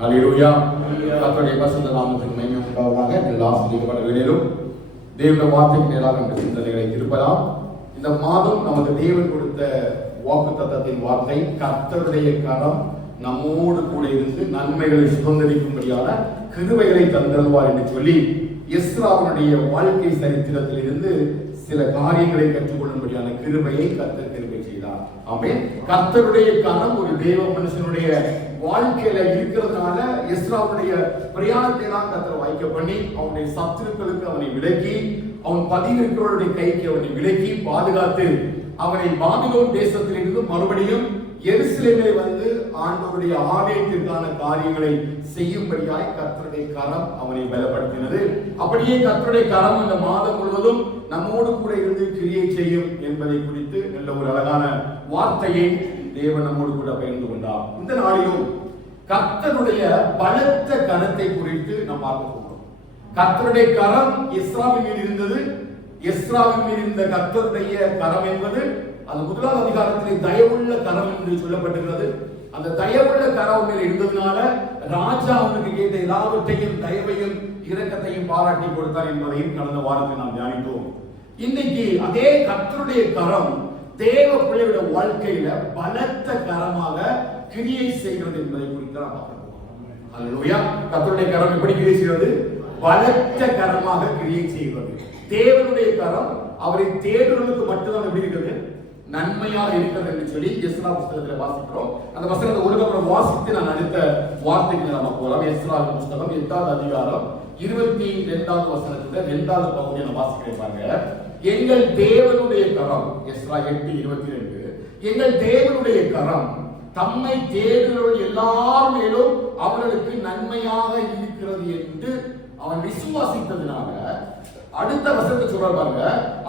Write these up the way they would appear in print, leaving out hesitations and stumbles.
ஹல்லேலூயா. கர்த்தருடைய பரிசுத்த நாமத்துக்கு மகிமை உண்டாவதாக. எல்லா ஆசீர்வாதப்பட்ட வேளையிலும் தேவனுடைய வார்த்தைக்கு நேராக நம்முடைய சிந்தனைகளை திருப்பலாம். இந்த மாதம் நமக்கு தேவன் கொடுத்த வாக்குத்தத்தத்தின் வார்த்தை, கர்த்தருடைய கரம் நம்மோடு கூட இருந்து நன்மைகளை சுதந்திரிக்கும்படியான கிருபைகளை தந்தருவார் என்று சொல்லி எஸ்ராவினுடைய வாழ்க்கை சரித்திரத்தில் இருந்து சில காரியங்களை கற்றுக்கொள்ளும்படியான கிருபையை கர்த்தர் கிருபை செய்தார். ஆமென். கர்த்தருடைய கரம் ஒரு தேவ மனுஷனுடைய வாழ்க்கையில இருக்கிறதுனால எஸ்ராவுடைய பிரயாணத்தை தான் கர்த்தர் வாய்க்க பண்ணி அவனுடைய சத்துருக்களுக்கு அவனை விலக்கி, அவன் பதிவிருக்கிறவருடைய கைக்கு அவனை விலக்கி பாதுகாத்து அவனை பாபிலோன் தேசத்திலிருந்து மறுபடியும் எருசலேமிலே வந்து ஆண்டவருடைய ஆலயத்திற்கான காரியங்களை செய்யும்படியாய் கர்த்தருடைய கரம் அவனை பலப்படுத்தினது. அப்படியே கர்த்தருடைய கரம் இந்த மாதம் முழுவதும் நம்மோடு கூட இருந்து கிரியை செய்யும் என்பதை குறித்து நல்ல ஒரு அழகான வார்த்தையை தேவன் நம்மோடு கூட பகிர்ந்து கொண்டார். இந்த நாளிலும் கர்த்தருடைய பலத்த கரத்தை குறித்து நாம் பார்க்க போகிறோம். கர்த்தருடைய கரம் எஸ்ராவின் மீது இருந்தது. எஸ்ராவின் மீது இருந்த கர்த்தருடைய கரம் என்பது அது முதலாவது அதிகாரத்திலே தயவுள்ள கரம் என்று சொல்லப்பட்டிருக்கிறது. அந்த தயவுள்ள கரம் மேல் இருந்ததுனால ராஜா அவனுக்கு கேட்ட எல்லாவற்றையும் தயவையும் இரக்கத்தையும் பாராட்டி கொடுத்தார் என்பதையும் கடந்த வாரத்தில் நாம் தியானித்தோம். இன்னைக்கு அதே கர்த்தருடைய கரம் தேவ பிள்ளையுடைய வாழ்க்கையில பலத்த கரமாக கிரியை செய்கிறது என்பதை குறித்து நாம் பார்க்க போகிறோம். ஹல்லேலூயா. கர்த்தருடைய கரம் எப்படி கிரியை செய்வது? பலத்த கரமாக கிரியை செய்வது. தேவனுடைய கரம் அவரை தேடுவதற்கு மட்டும்தான் எப்படி இருக்கிறது? நன்மையாக இருக்கிறது என்று சொல்லி எஸ்ரா புத்தகத்தில் வாசிக்கிறோம். அந்த வசனத்தை ஒரு கப்பறம் வாசித்து நான் அடுத்த வார்த்தைக்கு நம்ம போகலாம். எஸ்ரா புத்தகம் 8வது அதிகாரம் 22வது வசனத்துல 2வது பகுதியை நான் வாசிக்கிறேன் பாருங்க. எங்கள் தேவனுடைய கரம், எஸ்ரா 8:22, எங்கள் தேவனுடைய கரம் தம்மை தேடுகிறவர்கள் எல்லார் மேலும் அவர்களுக்கு நன்மையாக இருக்கிறது என்று அவன் விசுவாசித்ததுனால அடுத்த வசனத்தை சொல்ற பாருங்க.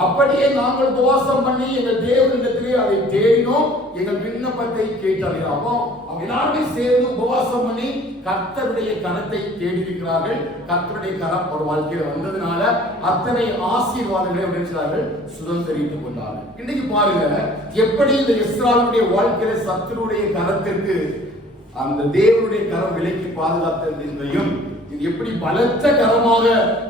அப்படியே நாங்கள் உபவாசம் பண்ணி எங்கள் தேவனிடத்திலே அதை தேடினோம், எங்கள் விண்ணப்பத்தை கேட்டார்கள். அப்போ அவங்க எல்லாருமே சேர்ந்து உபவாசம் பண்ணி கர்த்தருடைய கரத்தை தேடி இருக்கிறார்கள். கர்த்தருடைய கரம் ஒரு வாழ்க்கையில வந்ததுனால அத்தனை ஆசீர்வாதங்களை நினைச்சார்கள், சுதந்திரித்துக் கொண்டார்கள். இன்னைக்கு பாருங்க எப்படி இந்த இஸ்ராயலுடைய வாழ்க்கையில சத்துருடைய கரத்திற்கு அந்த தேவனுடைய கரம் விலக்கி பாதுகாத்தது என்பதையும் இது எப்படி பலத்த கரமாக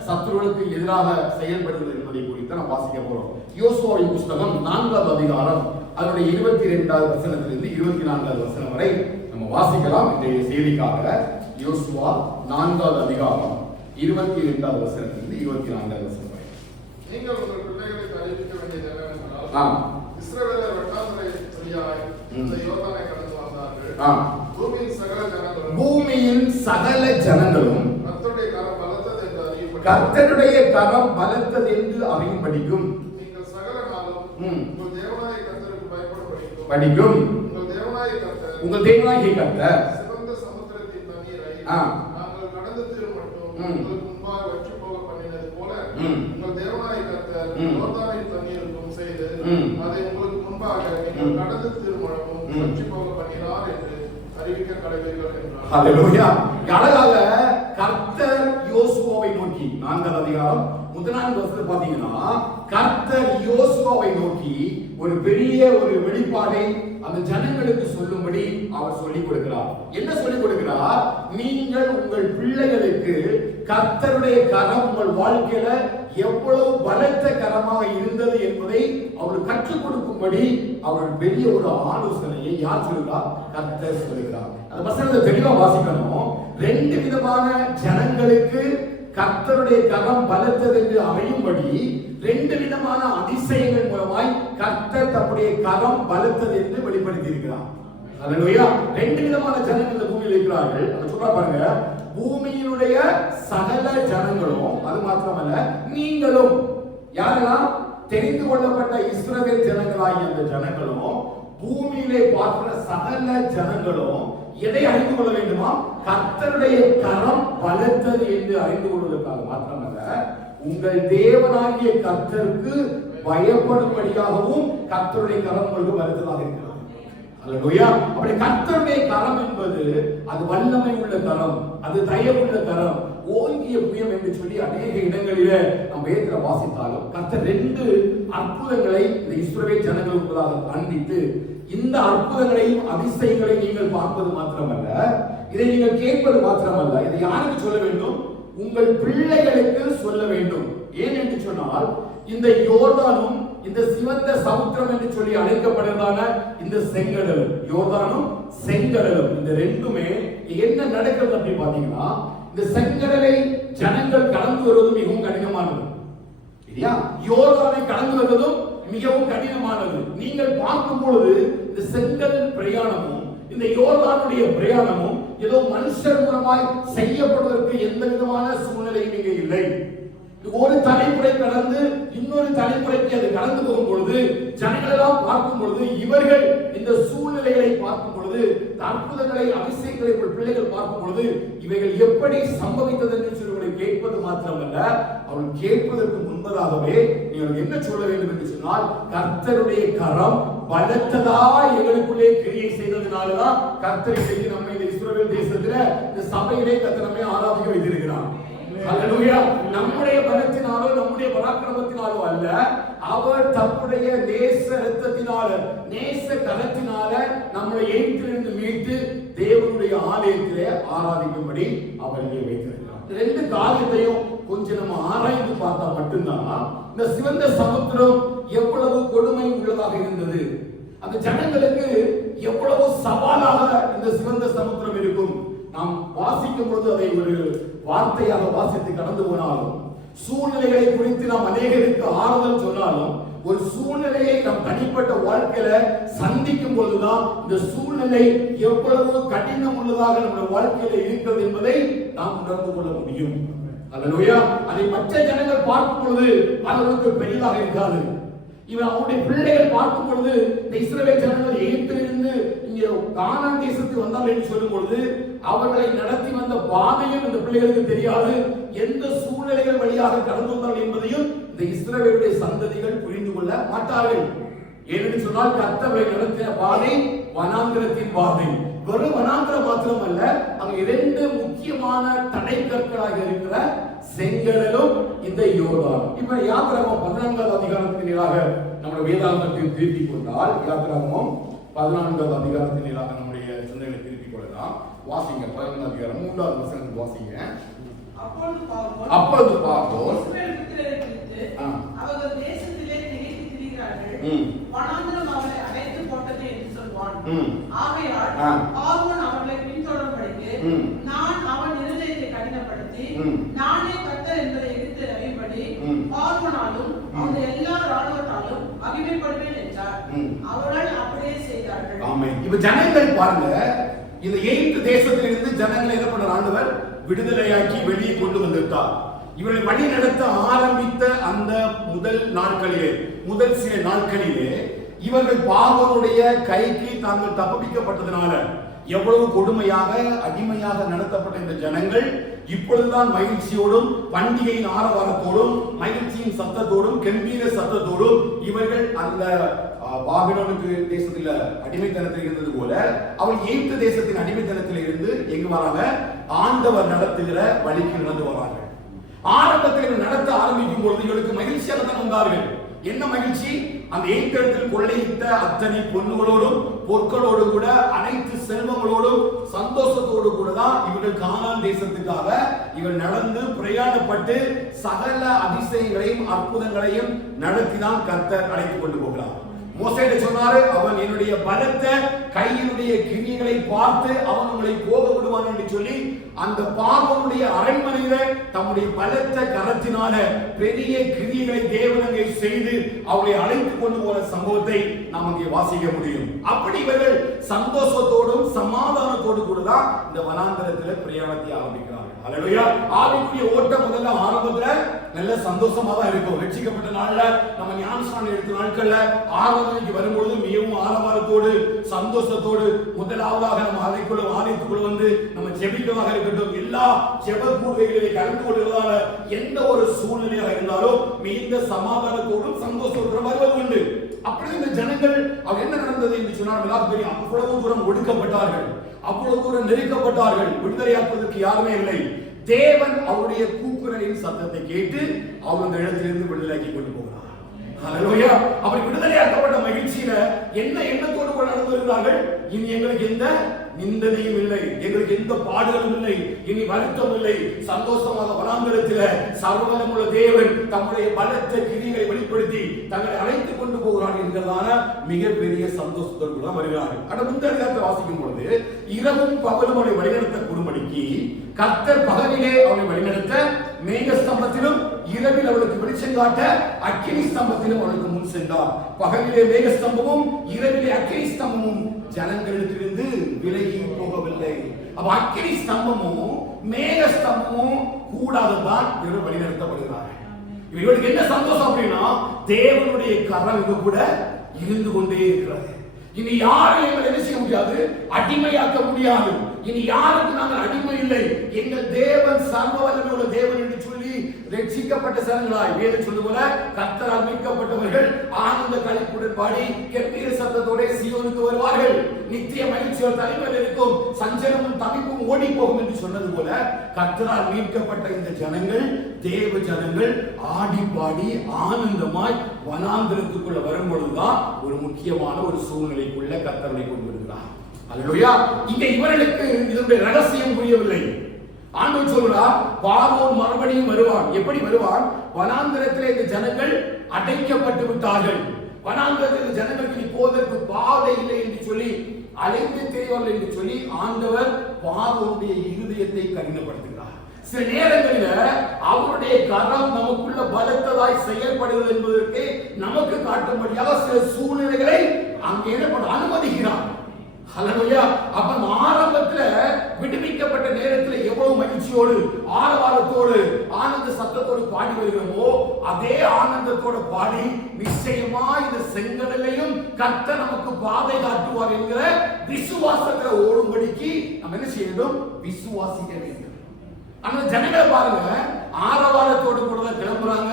சத்துருவுக்கு எதிராக செயல்படுகிறது என்பதை குறித்து நாம் வாசிக்க போறோம். யோசுவாவின் புத்தகம் 4வது அதிகாரம் அதனுடைய 22வது வசனத்திலிருந்து 24வது வசனம் வரை நம்ம வாசிக்கலாம். இன்றைய செய்திக்காக யோசுவா 4வது அதிகாரம் 22வது வசனத்திலிருந்து 24வது வசனம் வரை. நீங்கள் உங்கள் பிள்ளைகளுக்கு அறிவிக்க வேண்டியது என்னவென்றால், இஸ்ரவேலர் வெட்டாந்தரை வழியாய் இந்த யோர்தானை கடந்து வந்தார்கள். பூமியின் சகல ஜனங்களும் கர்த்தருடைய கரம் பலத்தது என்று அறியும்படிக்கும் நீங்கள் சகல நாளும் உங்கள் தேவனாகிய கர்த்தருக்கு பயப்படும்படிக்கும் உங்கள் தேவனாகிய கர்த்தர் சிவந்த சமுத்திரத்தின் தண்ணீரை நாங்கள் கடந்து தீரும் மட்டும் உங்களுக்கு முன்பாக வற்றி போக பண்ணினது போல உங்கள் தேவனாகிய கர்த்தர் யோர்தானின் தண்ணீருக்கும் செய்து அதை உங்களுக்கு முன்பாக நீங்கள் கடந்து தீரும் மட்டும் வற்றி போக பண்ணினார் என்று அறிவிக்க கடவீர்கள் என்றார். ஹல்லேலூயா. அழகாக கர்த்தர் யோசுவாவை நோக்கி 4வது அதிகாரம் 1 வசனத்துல பாத்தீங்கன்னா கர்த்தர் யோசுவாவை நோக்கி ஒரு பெரிய ஒரு வெளிப்பாடை அந்த ஜனங்களுக்கு சொல்லும்படி அவர் சொல்லிக் கொடுக்கிறார். என்ன சொல்லிக் கொடுக்கிறார்? நீங்கள் உங்கள் பிள்ளைகளுக்கு கர்த்தருடைய கரம் உங்கள் வாழ்க்கையில எவ்வளவு பலத்த கரமாக இருந்தது என்பதை அவர் கற்றுக் கொடுக்கும்படி அவர் பெரிய ஒரு ஆலோசனையை யார் சொல்கிறார்? கர்த்தர் சொல்கிறார். அந்த வசனத்தை தெளிவா வாசிக்கணும். 2 விதமான ஜனங்களுக்கு கர்த்தருடைய கரம் பலத்தது என்று அறியும்படி 2 விதமான அதிசயங்கள் மூலமாய் கர்த்தர் தம்முடைய கரம் பலத்தது என்று வெளிப்படுத்தி இருக்கிறார். ஹல்லேலூயா. 2 விதமான ஜனங்கள் இந்த பூமியில் இருக்கிறார்கள். அதை சொல்ல பாருங்க. பூமியினுடைய சகல ஜனங்களும், அது மாத்திரமல்ல நீங்களும், யாரெல்லாம் தெரிந்து கொள்ளப்பட்ட இஸ்ரவேல் ஜனங்களாகிய அந்த ஜனங்களும் பூமியிலே பார்க்கிற சகல ஜனங்களும் எதை அறிந்து கொள்ள வேண்டுமா? கர்த்தருடைய கரம் பலத்தது என்று அறிந்து கொள்வதற்காக மாத்திரமல்ல, உங்கள் தேவனாகிய கர்த்தருக்கு பயப்படும்படியாகவும் கர்த்தருடைய கரம் உங்களுக்கு பலத்ததாக இருக்கிறது. ஹல்லேலூயா. அப்படி கர்த்தருடைய கரம் என்பது அது வல்லமை உள்ள கரம், அது தயவுள்ள கரம், ஓங்கிய புயம் என்று சொல்லி அநேக இடங்களிலே நாம் வேதத்துல வாசித்தாலும் கர்த்தர் 2 அற்புதங்களை இந்த இஸ்ரவேல் ஜனங்களுக்கு காண்பித்து இந்த அற்புதங்களையும் அதிசயங்களையும் நீங்கள் பார்ப்பது மாத்திரமல்ல, இதை நீங்கள் கேட்பது மாத்திரமல்ல, இதை யாருக்கு சொல்ல வேண்டும்? உங்கள் பிள்ளைகளுக்கு சொல்ல வேண்டும். ஏன் என்று சொன்னால், இந்த யோர்தானும் இந்த சிவந்த சமுத்திரம் என்று சொல்லி அழைக்கப்படுவதான இந்த செங்கடலும், யோர்தானும் செங்கடலும், இந்த ரெண்டுமே என்ன நடக்கிறது அப்படி பாத்தீங்கன்னா, இந்த செங்கடலை ஜனங்கள் கடந்து வருவது மிகவும் கடினமானது இல்லையா? யோர்தானை கடந்து வருவதும் மிகவும் கடினமானது. நீங்கள் பார்க்கும் பொழுது இந்த செங்கடல் பிரயாணமும் இந்த யோர்தானுடைய பிரயாணமும் ஏதோ மனுஷர் மூலமாய் செய்யப்படுவதற்கு எந்த விதமான சூழ்நிலையும் இங்கே இல்லை. ஒரு தலைமுறை கடந்து இன்னொரு தலைமுறைக்கு அது கடந்து போகும் பொழுது ஜனங்களெல்லாம் பார்க்கும் பொழுது, இவர்கள் இந்த சூழ்நிலைகளை பார்க்கும் பொழுது, அற்புதங்களை அபிஷேகங்களை பிள்ளைகள் பார்க்கும் பொழுது, இவைகள் எப்படி சம்பவித்தது என்று சொல்லி கேட்பது மாத்திரமல்ல, அவர்கள் கேட்பதற்கு முன்பதாகவே நீங்கள் என்ன சொல்ல வேண்டும் என்று சொன்னால், கர்த்தருடைய கரம் பலத்ததா எங்களுக்குள்ளே கிரியை செய்ததினாலதான் கர்த்தரை செய்து நம்மை இந்த இஸ்ரவேல் தேசத்துல இந்த சபையிலே கர்த்தர் நம்மை ஆராதிக்க வைத்திருக்கிறார். ஹல்லேலூயா. நம்முடைய பலத்தினாலோ நம்முடைய பராக்கிரமத்தினாலோ அல்ல, அவர் தம்முடைய நேச இரத்தத்தினால நேச கரத்தினால நம்மை எகிப்திலிருந்து மீட்டு தேவனுடைய ஆலயத்திலே ஆராதிக்கும்படி அவர் இங்கே வைத்திருக்கிறார். ரெண்டு காரியத்தையும் கொஞ்சம் நம்ம ஆராய்ந்து பார்த்தா மட்டும்தான் இந்த சிவந்த சமுத்திரம் எவ்வளவு கொடுமை உள்ளதாக இருந்தது, அந்த ஜனங்களுக்கு எவ்வளவு சவாலாக இந்த சிவந்த சமுத்திரம் இருக்கும். நாம் வாசிக்கும் பொழுது அதை ஒரு வார்த்தையாக வாசித்து கடந்து போனாலும், சூழ்நிலைகளை குறித்து நாம் அநேகருக்கு ஆறுதல் சொன்னாலும், ஒரு சூழ்நிலையை நாம் தனிப்பட்ட வாழ்க்கையில சந்திக்கும் பொழுதுதான் இந்த சூழ்நிலை எவ்வளவு கடினம் உள்ளதாக நம்முடைய வாழ்க்கையில இருக்கிறது என்பதை நாம் உணர்ந்து கொள்ள முடியும். அல்லேலூயா. அதை மற்ற ஜனங்கள் பார்க்கும் பொழுது அவர்களுக்கு பெரிதாக இருக்காது. இவன் அவருடைய பிள்ளைகள் பார்க்கும் பொழுது, இந்த இஸ்ரவேல் ஜனங்கள் எகிப்திலிருந்து இங்கே கானான் தேசத்துக்கு வந்தார்கள் என்று சொல்லும் பொழுது, அவர்களை நடத்தி வந்த பாதையும் இந்த பிள்ளைகளுக்கு தெரியாது, எந்த சூழ்நிலைகள் வழியாக கடந்து வந்தார்கள் என்பதையும் இந்த இஸ்ரவேலுடைய சந்ததிகள் புரிந்து கொள்ள மாட்டார்கள். ஏனென்று சொன்னால், கர்த்தரை நடத்தின பாதை வனாந்திரத்தின் பாதை. வெறும் வனாந்திரம் மாத்திரமல்ல, அங்க இரண்டு முக்கியமான தடை கற்களாக இருக்கிற செங்கடலும் இந்த யோர்தானும். இப்ப யாத்திராகமம் 14வது அதிகாரத்தின் நேராக நம்முடைய வேதாகமத்தை திருப்பிக் கொண்டால், யாத்திராகமம் 14வது அதிகாரத்தின் நேராக நம்முடைய சிந்தனைகளை திருப்பிக் கொள்ளலாம். வாசிங்க 14வது அதிகாரம் 3வது வசனத்தை வாசிங்க. அப்பொழுது பார்ப்போம் அவர்கள் தேசத்திலே திகைத்து திரிகிறார்கள், வனாந்திரம் அவர்களை அடைத்து போட்டது என்று சொல்வான். ஆகையால் பார்வோன் அவர்களை பின்தொடரும்படிக்கு நான் அவன் இருதயத்தை கடினப்படுத்தி நானே கர்த்தர் என்பதை எடுத்து அறியும்படி பார்வோனாலும் அவருடைய எல்லா ராணுவத்தாலும் மகிமைப்படுவேன் என்றார். அவர்கள் அப்படியே செய்தார்கள். ஆமென். இப்ப ஜனங்கள் பாருங்க, இந்த எகிப்து தேசத்திலிருந்து ஜனங்களை என்ன பண்ண ஆண்டவர் விடுதலையாக்கி வெளியே கொண்டு வந்திருக்கார். இவர்களை வழி நடத்த ஆரம்பித்த அந்த முதல் நாட்களிலே, முதல் சில நாட்களிலே இவர்கள் பார்வோனுடைய கைக்கு தாங்கள் தப்புவிக்கப்பட்டதனால எவ்வளவு கொடுமையாக அடிமையாக நடத்தப்பட்ட இந்த ஜனங்கள் இப்பொழுதுதான் மகிழ்ச்சியோடும் பண்டிகையின் ஆரவாரத்தோடும் மகிழ்ச்சியின் சத்தத்தோடும் கம்பீர சத்தத்தோடும் இவர்கள் அந்த பாபிலோனுக்கு தேசத்தில் அடிமைத்தனத்தில் இருந்தது போல அவள் எகிப்து தேசத்தின் அடிமைத்தனத்தில் இருந்து எங்கு வராங்க? ஆண்டவர் நடத்துகிற வழிக்கு நடந்து வராங்க. ஆரம்பத்தில் நடத்த ஆரம்பிக்கும் பொழுது இவர்களுக்கு மகிழ்ச்சியாக தான் வந்தார்கள். என்ன மகிழ்ச்சி? அந்த எகிப்தில் கொள்ளையிட்ட அத்தனை பொன்னுகளோடும் பொற்களோடு கூட அனைத்து செல்வங்களோடும் சந்தோஷத்தோடு கூட தான் இவர்கள் கானான் தேசத்துக்காக இவர் நடந்து பிரயாணப்பட்டு சகல அதிசயங்களையும் அற்புதங்களையும் நடத்திதான் கர்த்தர் அழைத்துக் கொண்டு போகிறார். மோசேட்ட சொன்னாரு, அவன் என்னுடைய பலத்த கையினுடைய கிரியைகளை பார்த்து அவன் உங்களை போக விடுவான் என்று சொல்லி அந்த பார்வோனுடைய அரண்மனையில தம்முடைய பலத்த கரத்தினால பெரிய கிரியைகளை தேவனங்கை செய்து அவளை அழைத்துக் கொண்டு போன சம்பவத்தை நாம் அங்கே வாசிக்க முடியும். அப்படி இவர்கள் சந்தோஷத்தோடும் சமாதானத்தோடு கூட தான் இந்த வனாந்தரத்தில் பிரயாணத்தை ஆரம்பிக்கிறார்கள். அல்லேலூயா. ஆவிக்குரிய ஓட்டம் முதல்ல ஆரம்பத்துல நல்ல சந்தோஷமா தான் இருக்கும். ரட்சிக்கப்பட்ட நாள்ல நம்ம ஞானஸ்நானம் எடுத்த நாட்கள்ல ஆராதனைக்கு வரும்பொழுது மிகவும் ஆரவாரத்தோடு சந்தோஷத்தோடு முதலாவதாக நம்ம ஆலயத்துக்குள்ள வந்து நம்ம ஜெபிக்கமாக இருக்கட்டும், எல்லா ஜெப கூடுகைகளிலே கலந்து கொள்வதால எந்த ஒரு சூழ்நிலையாக இருந்தாலும் மிகுந்த சமாதானத்தோடும் சந்தோஷத்தோடு வருவது உண்டு. அப்படி இந்த ஜனங்கள் அவர் என்ன நடந்தது என்று சொன்னால் எல்லாரும் தெரியும். அவ்வளவு தூரம் ஒடுக்கப்பட்டார்கள், அவ்வளவு தூரம் நெருக்கப்பட்டார்கள், விடுதலையாக்குவதற்கு யாருமே இல்லை. தேவன் அவருடைய கூக்குரலின் சத்தத்தை கேட்டு அவர் அந்த இடத்திலிருந்து விடுதலையாக்கி கொண்டு போகிறார். ஹல்லேலூயா. அவர் விடுதலையாக்கப்பட்ட மகிழ்ச்சியில என்ன எண்ணத்தோடு நடந்து சொல்கிறார்கள், இனி எங்களுக்கு எந்த நிந்தனையும் இல்லை, எங்களுக்கு எந்த பாடுகளும் இல்லை, இனி வருத்தம் இல்லை, சந்தோஷமாக வனாந்தரத்தில் சர்வவல்லமையுள்ள தேவன் தம்முடைய பலத்த கிரிகளை வெளிப்படுத்தி தங்களை அழைத்துக் கொண்டு போகிறார்கள் என்கிறதான மிகப்பெரிய சந்தோஷத்தோடு தான் வருகிறார்கள். ஆனால் இந்த இடத்தை வாசிக்கும் பொழுது இரவும் பகலும் அவனை வழிநடத்த கொடும்படிக்கு கர்த்தர் பகலிலே அவனை வழிநடத்த மேக ஸ்தம்பத்திலும் இரவில் அவளுக்கு வெளிச்சம் காட்ட அக்கினி ஸ்தம்பத்திலும் அவளுக்கு முன் சென்றார். பகலிலே மேக ஸ்தம்பமும் இரவிலே அக்கினி ஸ்தம்பமும் ஜனங்களிடத்திலிருந்து விலகி போகவில்லை. அப்ப அக்கினி ஸ்தம்பமும் மேக ஸ்தம்பமும் கூடாதுதான் இவர் வழிநடத்தப்படுகிறார். இவர்களுக்கு என்ன சந்தோஷம் அப்படின்னா, தேவனுடைய கரம் இவங்க கூட இருந்து கொண்டே இருக்கிறது. இனி யாரையும் எங்களை என்ன செய்ய முடியாது, அடிமையாக்க முடியாது. இனி யாருக்கு நாங்கள் அடிமை இல்லை. எங்கள் தேவன் சர்வ வல்லமையுள்ள தேவன் என்று சொல்லி ரட்சிக்கப்பட்ட சனங்களாய் வேதம் சொல்லும் போல கர்த்தரால் மீட்கப்பட்டவர்கள் ஆனந்த களிப்புடன் பாடி கெம்பீர சத்தத்தோட சீயோனுக்கு வருவார்கள். நித்திய மகிழ்ச்சியோடு தலைமையில் இருக்கும், சஞ்சலமும் தவிப்பும் ஓடி போகும் என்று சொன்னது போல கர்த்தரால் மீட்கப்பட்ட இந்த ஜனங்கள், தேவ ஜனங்கள் ஆடி பாடி ஆனந்தமாய் வனாந்திரத்துக்குள்ள வரும் பொழுதுதான் ஒரு முக்கியமான ஒரு சூழ்நிலைக்குள்ள கர்த்தரை கொண்டு வருகிறார். அல்லேலூயா. இங்க இவர்களுக்கு இதனுடைய ரகசியம் புரியவில்லை. ஆண்டவர் சொல்றார், பார்வோன் மறுபடியும் வருவான். எப்படி வருவான்? வனாந்திரத்திலே இந்த ஜனங்கள் அடைக்கப்பட்டு விட்டார்கள். வனாந்திரத்தில் ஜனங்களுக்கு போவதற்கு பாதை இல்லை என்று சொல்லி அலைந்து திரிவார்கள் என்று சொல்லி ஆண்டவர் பார்வோனுடைய இருதயத்தை கடினப்படுத்துகிறார். சில நேரங்களில் அவருடைய கரம் நமக்குள்ள பலத்ததாய் செயல்படுகிறது என்பதற்கு நமக்கு காட்டும்படியாக சில சூழ்நிலைகளை அங்கே அனுமதிக்கிறார். ஹல்லேலூயா. அப்ப ஆரம்பத்துல விடுவிக்கப்பட்ட நேரத்தில் எவ்வளவு மகிழ்ச்சியோடு ஆரவாரத்தோடு ஆனந்த சத்தத்தோடு பாடி வருகிறோமோ அதே ஆனந்தத்தோடு பாடி நிச்சயமா இந்த செங்கடலையும் கர்த்தர் நமக்கு பாதை காட்டுவார் என்கிற விசுவாசத்துல ஓடும்படிக்கு நம்ம என்ன செய்யணும்? விசுவாசிக்க வேண்டும். ஆனா ஜனங்களை பாருங்க, ஆரவாரத்தோடு கூட தான் கிளம்புறாங்க.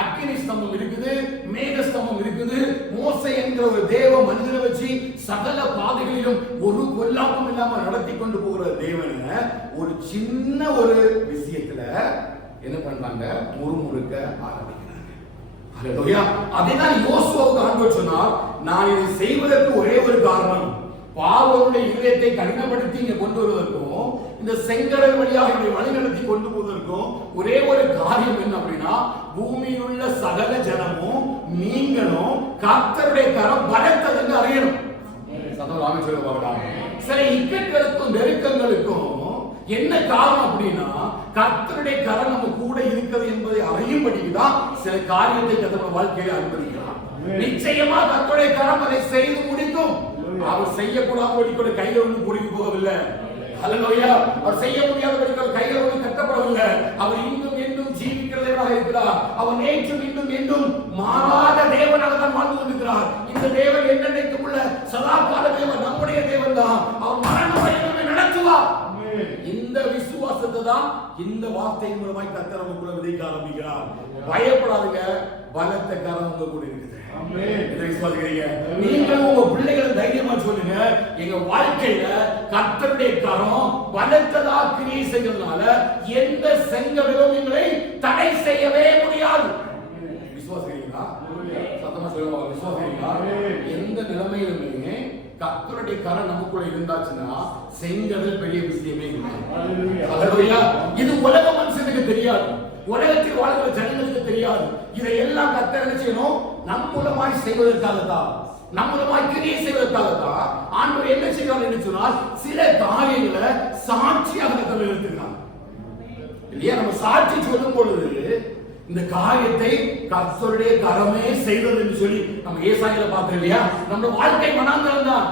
அக்கினி ஸ்தம்பம் இருக்குது, மேக ஸ்தம்பம் இருக்குது. மோசே என்கிற ஒரு தேவ மனிதனை வச்சு சகல பாதைகளிலும் ஒரு கொல்லாப்பும் இல்லாம நடத்தி கொண்டு போகிற தேவனை ஒரு சின்ன ஒரு விஷயத்துல என்ன பண்றாங்க? முறுமுறுக்க ஆரம்பிக்கிறாங்க. அல்லேலூயா. அதேதான் யோசுவாவுக்கு ஆண்டவர் சொன்னார், நான் இதை செய்வதற்கு ஒரே ஒரு காரணம், பார்வோனுடைய இதயத்தை கடினப்படுத்தி இங்க கொண்டு வருவதற்கும் இந்த செங்கடல் வழியாக இதை வழிநடத்தி கொண்டு போவதற்கும் ஒரே ஒரு காரியம் என்ன அப்படின்னா, பூமியில் உள்ள சகல ஜனமும் நீங்களும் கர்த்தருடைய கரம் பலத்ததென்று அறியணும். சத்தமாக சொல்ல பார்க்கலாம். சரி, இக்கட்டுகளுக்கும் நெருக்கங்களுக்கும் என்ன காரணம் அப்படின்னா, கர்த்தருடைய கரம் நம்ம கூட இருக்கிறது என்பதை அறியும்படிதான் சில காரியத்தை கர்த்தர் வாழ்க்கையில அனுமதிக்கிறார். நிச்சயமா கர்த்தருடைய கரம் அதை செய்து முடிக்கும். அவர் செய்யக்கூடாதபடி கையில ஒன்று பொறுக்கி போகவில்லை. அல்லேலூயா. அவர் செய்ய முடியாதபடி கையில ஒன்று கட்டப்படவில்லை. அவர் இன்னும் என்றும் ஜீவிக்கிற தேவனாக இருக்கிறார். அவர் நேற்றும் இன்னும் என்றும் மாறாத தேவனாக தான் வாழ்ந்து கொண்டிருக்கிறார். இந்த தேவன் என்னென்னைக்கும் உள்ள சதாகால தேவன், நம்முடைய தேவன் தான். அவர் மரண வரையிலுமே நடத்துவார். இந்த விசுவாசத்தை தான் இந்த வார்த்தை மூலமாய் கர்த்தர் நமக்குள்ள விதைக்க ஆரம்பிக்கிறார். பயப்படாதீங்க, பலத்த கரம் உங்க கூட இருக்குது. நீங்கள் உங்க பிள்ளைகளை தைரியமா சொல்லுங்க, எங்க வாழ்க்கையில கர்த்தருடைய கரம் பலத்ததா கிரியை செய்யறதுனால எந்த செங்கடலும் எங்களை தடை செய்யவே முடியாது. விசுவாசிக்கிறீங்களா? சத்தமா சொல்லுங்க, விசுவாசிக்கிறீங்களா? எந்த நிலைமையிலுமே கர்த்தருடைய கரம் நமக்குள்ள இருந்தாச்சுன்னா செங்கடல் பெரிய விஷயமே இல்லை. அல்லேலூயா. இது உலக மனுஷனுக்கு தெரியாது, உலகத்தில் வாழ்கிற ஜனங்களுக்கு தெரியாது. இதையெல்லாம் கர்த்தர் என்ன செய்யணும்? நம் மூலமாய் செய்வதற்காகத்தான், நம் மூலமாய் கிரியை செய்வதற்காகத்தான் ஆண்டவர் என்ன செய்வார் என்று சொன்னால் சில காரியங்களை சாட்சியாக கர்த்தர் எடுத்துக்கிறார். இல்லையா? நம்ம சாட்சி சொல்லும் பொழுது இந்த காரியத்தை கர்த்தருடைய கரமே செய்தது என்று சொல்லி நம்ம ஏசாயில பார்த்தோம் இல்லையா? நம்ம வாழ்க்கை வனாந்தரம் தான்.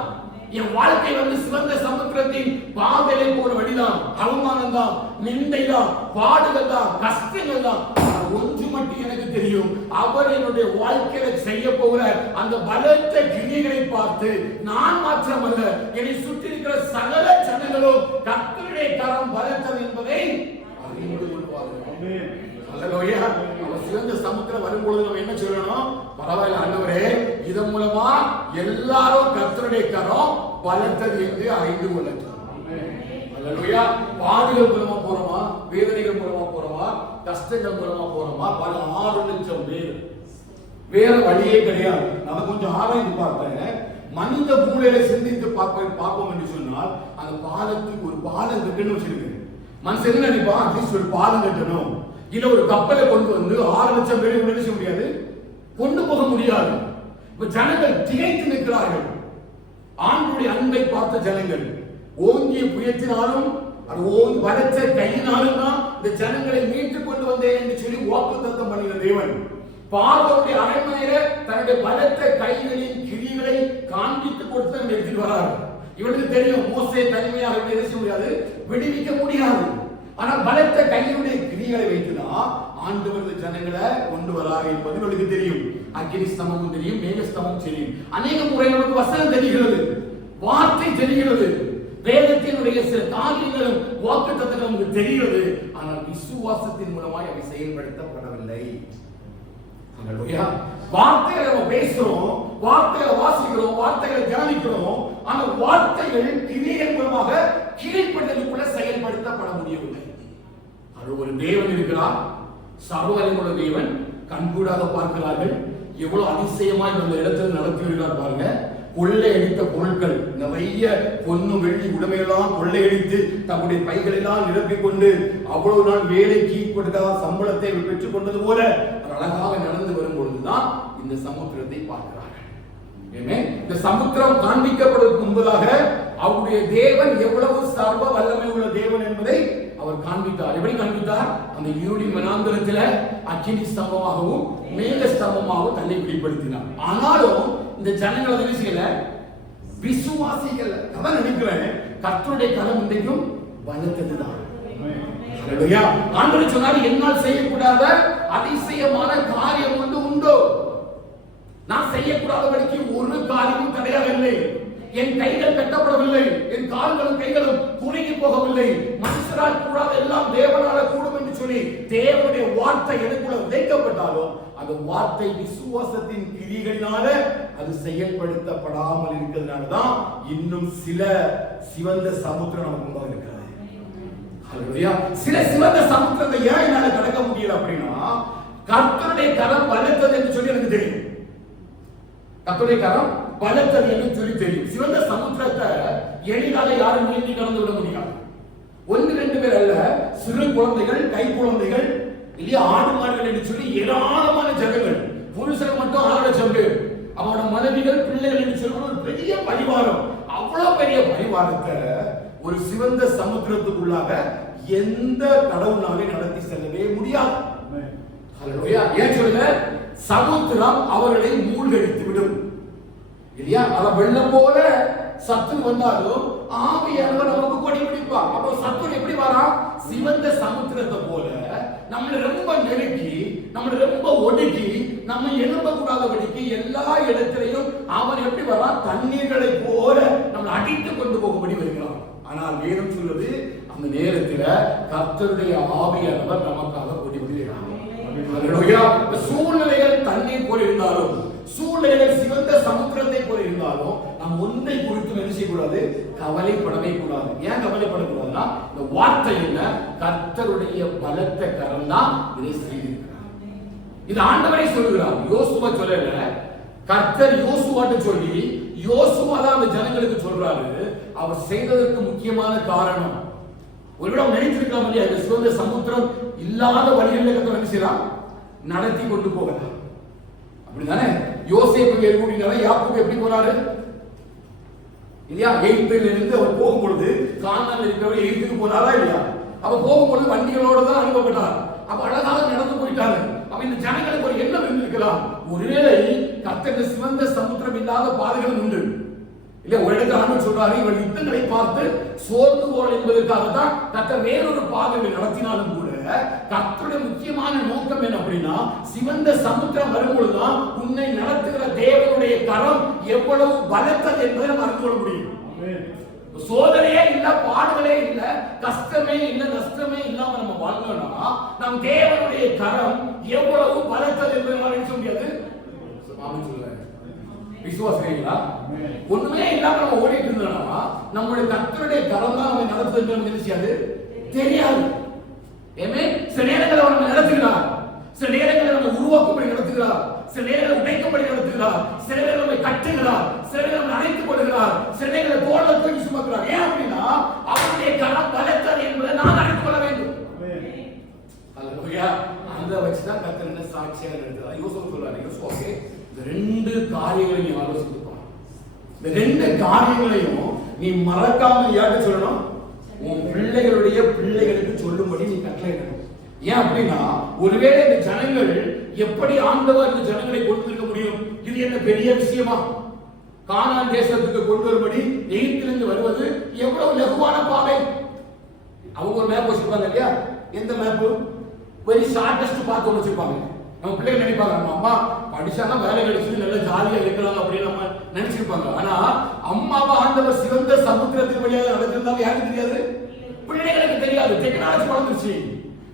என் வாழ்க்கை சிவந்த சமுத்திரத்தின் பாதையிலே போற வழிதான், அவமானம் தான், நிந்தை தான், பாடுகள் தான், கஷ்டங்கள் தான். ஒன்று மட்டும் எனக்கு தெரியும், அவர் என்னுடைய வாழ்க்கையில செய்ய போகிற அந்த பலத்த கிரியைகளை பார்த்து நான் மாத்திரமல்ல, என்னை சுற்றி இருக்கிற சகல ஜனங்களும் கர்த்தருடைய கரம் பலத்தது என்பதை அறிந்து கொள்வார்கள். அல்லேலூயா. அவர் சிவந்த சமுத்திரம் வரும்பொழுது நம்ம என்ன சொல்லணும்? பரவாயில்ல ஆண்டவரே, இதன் மூலமா எல்லாரும் கர்த்தருடைய கரம் பலத்தது என்று அறிந்து கொள்ளட்டும். அல்லேலூயா. பாடுகள் மூலமா போறோமா, வேதனைகள் மூலமா போறோமா, கஷ்டங்கள் மூலமா போறோமா? பல 6 லட்சம் பேர் வேற வழியே கிடையாது. நான் கொஞ்சம் ஆராய்ந்து பார்த்தேன். மனித மூளையில சிந்தித்து பார்ப்போம் என்று சொன்னால் அந்த பாலத்துக்கு ஒரு பாலம் கட்டணும் வச்சிருக்கு. மனுஷன் நினைப்பான் அட்லீஸ்ட் ஒரு பாலம் கட்டணும், இல்ல ஒரு கப்பலை கொண்டு வந்து 6 லட்சம் பேரை நினைச்ச முடியாது, கொண்டு போக முடியாது. இப்ப ஜனங்கள் திகைத்து நிற்கிறார்கள். ஆண்டுடைய அன்பை பார்த்த ஜனங்கள் ஓங்கிய புயத்தினாலும் அது ஓங்கி பலத்த கையினாலும் தான் இந்த ஜனங்களை மீட்டு கொண்டு வந்தேன் என்று சொல்லி வாக்குத்தத்தம் பண்ணின தேவன் பார்வோனுடைய அரண்மனையில தன்னுடைய பலத்த கைகளின் கிரிகளை காண்பித்து கொடுத்து எடுத்துட்டு வராரு. இவனுக்கு தெரியும் மோசே தனிமையாக பேச முடியாது, விடுவிக்க முடியாது. ஆனா பலத்த கையினுடைய கிரிகளை வைத்துதான் ஆண்டவர் ஜனங்களை கொண்டு வராரு என்பது இவனுக்கு தெரியும். அக்கினி ஸ்தம்பமும் தெரியும், மேக ஸ்தம்பமும் தெரியும். அநேக முறை நமக்கு வசனம் தெரிகிறது, வார்த்தை தெரிகிறது, வேதத்தினுடைய சில காரியங்களும் வாக்குத்தத்தங்களும் நமக்கு தெரிகிறது. ஆனால் விசுவாசத்தின் மூலமாய் அவை செயல்படுத்தப்படவில்லை. வார்த்தைகளை நம்ம பேசுறோம், வார்த்தைகளை வாசிக்கிறோம், வார்த்தைகளை தியானிக்கிறோம். ஆனால் வார்த்தைகள் கிரியைகள் மூலமாக கீழ்ப்படிதலுக்குள்ள செயல்படுத்தப்பட முடியவில்லை. அது ஒரு தேவன் இருக்கிறார், சர்வவல்லமையுள்ள தேவன், கண்கூடாக பார்க்கிறார்கள். எவ்வளவு அதிசயமாய் இந்த இடத்துல நடத்தி வருகிறார் பாருங்க. கொள்ளையடித்த பொருட்கள், நிறைய பொன்னு வெள்ளி உடைமையெல்லாம் கொள்ளையடித்து தம்முடைய பைகளெல்லாம் நிரப்பிக் கொண்டு அவ்வளவு நாள் வேலைக்கு கொடுக்காத சம்பளத்தை பெற்றுக் கொண்டது போல அழகாக நடந்து வரும் பொழுதுதான் இந்த சமுத்திரத்தை பார்க்கிறார்கள். இந்த சமுத்திரம் காண்பிக்கப்படுவதற்கு முன்பதாக அவருடைய தேவன் எவ்வளவு சர்வ வல்லமை உள்ள தேவன் என்பதை அவர் காண்பித்தார். எப்படி காண்பித்தார்? அந்த யூடின் வனாந்தரத்தில் அக்கினி ஸ்தம்பமாகவும் மேக ஸ்தம்பமாகவும் தன்னை வெளிப்படுத்தினார். ஆனாலும் இந்த ஜனங்கள் அதை செய்யல, விசுவாசிகள். அதான் நினைக்கிறேன், கர்த்தருடைய கரம் இன்றைக்கும் பலத்ததுதான். ஆண்டவர் சொன்னார், என்னால் செய்யக்கூடாத அதிசயமான காரியம் வந்து உண்டோ? நான் செய்யக்கூடாதபடிக்கு ஒரு காரியமும் தடையாகவில்லை. என் கைகள் கட்டப்படவில்லை, என் கால்களும் கைகளும் குறுகி போகவில்லை. மனுஷரால் கூடாத எல்லாம் தேவனால கூடும் என்று சொல்லி தேவனுடைய வார்த்தை எனக்குள்ள விதைக்கப்பட்டாலும் அந்த வார்த்தை விசுவாசத்தின் கிரிகளினால அது செயல்படுத்தப்படாமல் இருக்கிறதுனாலதான் இன்னும் சில சிவந்த சமுத்திரம் நமக்கு முன்பாக இருக்கிறது. சில சிவந்த சமுத்திரத்தை ஏன் என்னால கடக்க முடியல அப்படின்னா, கர்த்தருடைய கரம் பலத்தது என்று சொல்லி எனக்கு தெரியும். கர்த்தருடைய கரம் பலத்தது என்று சொல்லி தெரியும். சிவந்த சமுத்திரத்தை எளிதாக யாரும் நீந்தி கடந்து விட முடியாது. 1-2 பேர் அல்ல, சிறு குழந்தைகள், கை குழந்தைகள், இல்லையா ஆடு மாடுகள் என்று சொல்லி ஏராளமான ஜனங்கள். புருஷன் மட்டும் 6 லட்சம் பேர், அவனோட மனைவிகள், பிள்ளைகள் என்று சொல்லி ஒரு பெரிய பரிவாரம். அவ்வளவு பெரிய பரிவாரத்தை ஒரு சிவந்த சமுத்திரத்துக்குள்ளாக எந்த கடவுளாலே நடத்தி செல்லவே முடியாது. ஏன் சொல்லுங்க, சமுத்திரம் அவர்களை மூழ்கடித்து விடும். இல்லையா? அத வெள்ளம் போல சத்துரு வந்தாலும் ஆவியானவர் நமக்கு கொடி பிடிப்பார். அப்போ சத்துரு எப்படி வரா? சிவந்த சமுத்திரத்தை போல நம்மளை ரொம்ப நெருக்கி, நம்மளை ரொம்ப ஒடுக்கி, நம்ம எழும்ப கூடாதபடிக்கு எல்லா இடத்திலையும் அவன் எப்படி வரா? தண்ணீர்களை போல நம்மளை அடித்து கொண்டு போகும்படி வருகிறான். ஆனால் வேதம் சொல்லுது, அந்த நேரத்தில் கர்த்தருடைய ஆவியானவர் நமக்காக கொடி பிடிக்கிறார். சூழ்நிலைகள் தண்ணீர் போல இருந்தாலும், சூழ்நிலைகள் சிவந்த சமுத்திரத்தை போல இருந்தாலும், நாம் ஒன்றை குறித்து என்ன செய்யக்கூடாது? கவலைப்படவே கூடாது. ஏன் கவலைப்படக்கூடாதுன்னா, இந்த வார்த்தை என்ன? கர்த்தருடைய பலத்த கரம் தான் இதை செய்திருக்கிறார். இது ஆண்டவரே சொல்லுகிறார். யோசுவா சொல்லல, கர்த்தர் யோசுவாட்ட சொல்லி யோசுவா தான் அந்த ஜனங்களுக்கு சொல்றாரு. அவர் செய்ததற்கு முக்கியமான காரணம், ஒருவிடம் நினைச்சிருக்கலாம் இல்லையா, இந்த சிவந்த சமுத்திரம் இல்லாத வழிகளில் கர்த்தர் என்ன செய்யலாம்? நடத்தி கொண்டு போகலாம். அப்படிதானே? யோசேப்பு எழுதினால யாக்கோபு எப்படி போறாரு இல்லையா? எகிப்தில் இருந்து அவர் போகும்பொழுது கானானில் இருக்கிறவர் எகிப்துக்கு போனாரா இல்லையா? அப்ப போகும்பொழுது வண்டிகளோட தான் அனுப்பப்பட்டார். அப்ப அழகாக நடந்து போயிட்டாரு. அப்ப இந்த ஜனங்களுக்கு ஒரு எண்ணம் இருந்திருக்கலாம், ஒருவேளை கர்த்தர் சிவந்த சமுத்திரம் இல்லாத பாதைகள் உண்டு இல்ல. ஒரு இடத்துல ஆண்டவர் சொல்றாரு, இவர் யுத்தங்களை பார்த்து சோர்ந்து போல் என்பதற்காக தான் கர்த்தர் வேறொரு பாதையை நடத்தினாலும் கூட கர்த்தருடைய முக்கியமான நோக்கம் என்ன அப்படின்னா, சிவந்த சமுத்திரம் வரும்பொழுதுதான் உன்னை நடத்துகிற தேவனுடைய கரம் எவ்வளவு பலத்தது என்பதை நம்ம அறிந்து கொள்ள முடியும். சோதனையே இல்ல, பாடுகளே இல்ல, கஷ்டமே இல்ல, நஷ்டமே இல்லாம நம்ம வாழ்ந்தோம்னா நம் தேவனுடைய கரம் எவ்வளவு பலத்தது என்பதை நம்ம அறிய முடியாது. விசுவாசிங்களா? ஒண்ணுமே இல்லாம நம்ம ஓடிட்டு இருந்தோம்னா நம்மளுடைய கர்த்தருடைய கரம் தான் நம்ம நடத்துறது நினைச்சாது தெரியாது. ஏமே சில நேரங்களை நம்ம நடத்துகிறார், சில நேரங்களை நம்ம உருவாக்கும்படி நடத்துகிறார், சில நேரங்களை உடைக்கும்படி நடத்துகிறார், சில நேரங்களை கட்டுகிறார், சில நேரங்களை வச்சுதான் கர்த்தர் என்ன சாட்சியாக நடத்துறாரு. யோசனை சொல்றாரு, யோசுவாவே இந்த 2 காரியங்களை நீ ஆலோசித்து பாரு. இந்த 2 காரியங்களையும் நீ மறக்காம யார்கிட்ட சொல்லணும்? உன் பிள்ளைகளுடைய பிள்ளைகளுக்கு சொல்லும்படி நீ கட்டளையிடணும். ஏன் அப்படின்னா, ஒருவேளை இந்த ஜனங்கள் எப்படி ஆண்டவர் இந்த ஜனங்களை கொண்டு இருக்க முடியும்? இது என்ன பெரிய விஷயமா? கானான் தேசத்துக்கு கொண்டு வரும்படி எகிப்திலிருந்து வருவது எவ்வளவு லகுவான பாதை. அவங்க ஒரு மேப் வச்சிருப்பாங்க இல்லையா? எந்த மேப்? வெரி ஷார்டஸ்ட் பாத்து வச்சிருப்பாங்க. நம்ம பிள்ளைங்க நினைப்பாங்க, நம்ம அம்மா படிச்சாதான் வேலை கிடைச்சது, நல்லா ஜாலியா இருக்கலாம் அப்படின்னு நம்ம நினைச்சிருப்பாங்க. ஆனா அம்மாவை ஆண்டவர் சிவந்த சமுத்திரத்துக்கு வழியாக நடத்திருந்தாலும் யாருக்கு தெரியாது? பிள்ளைகளுக்கு தெரியாது. டெக்னாலஜி வளர்ந்துருச்சு,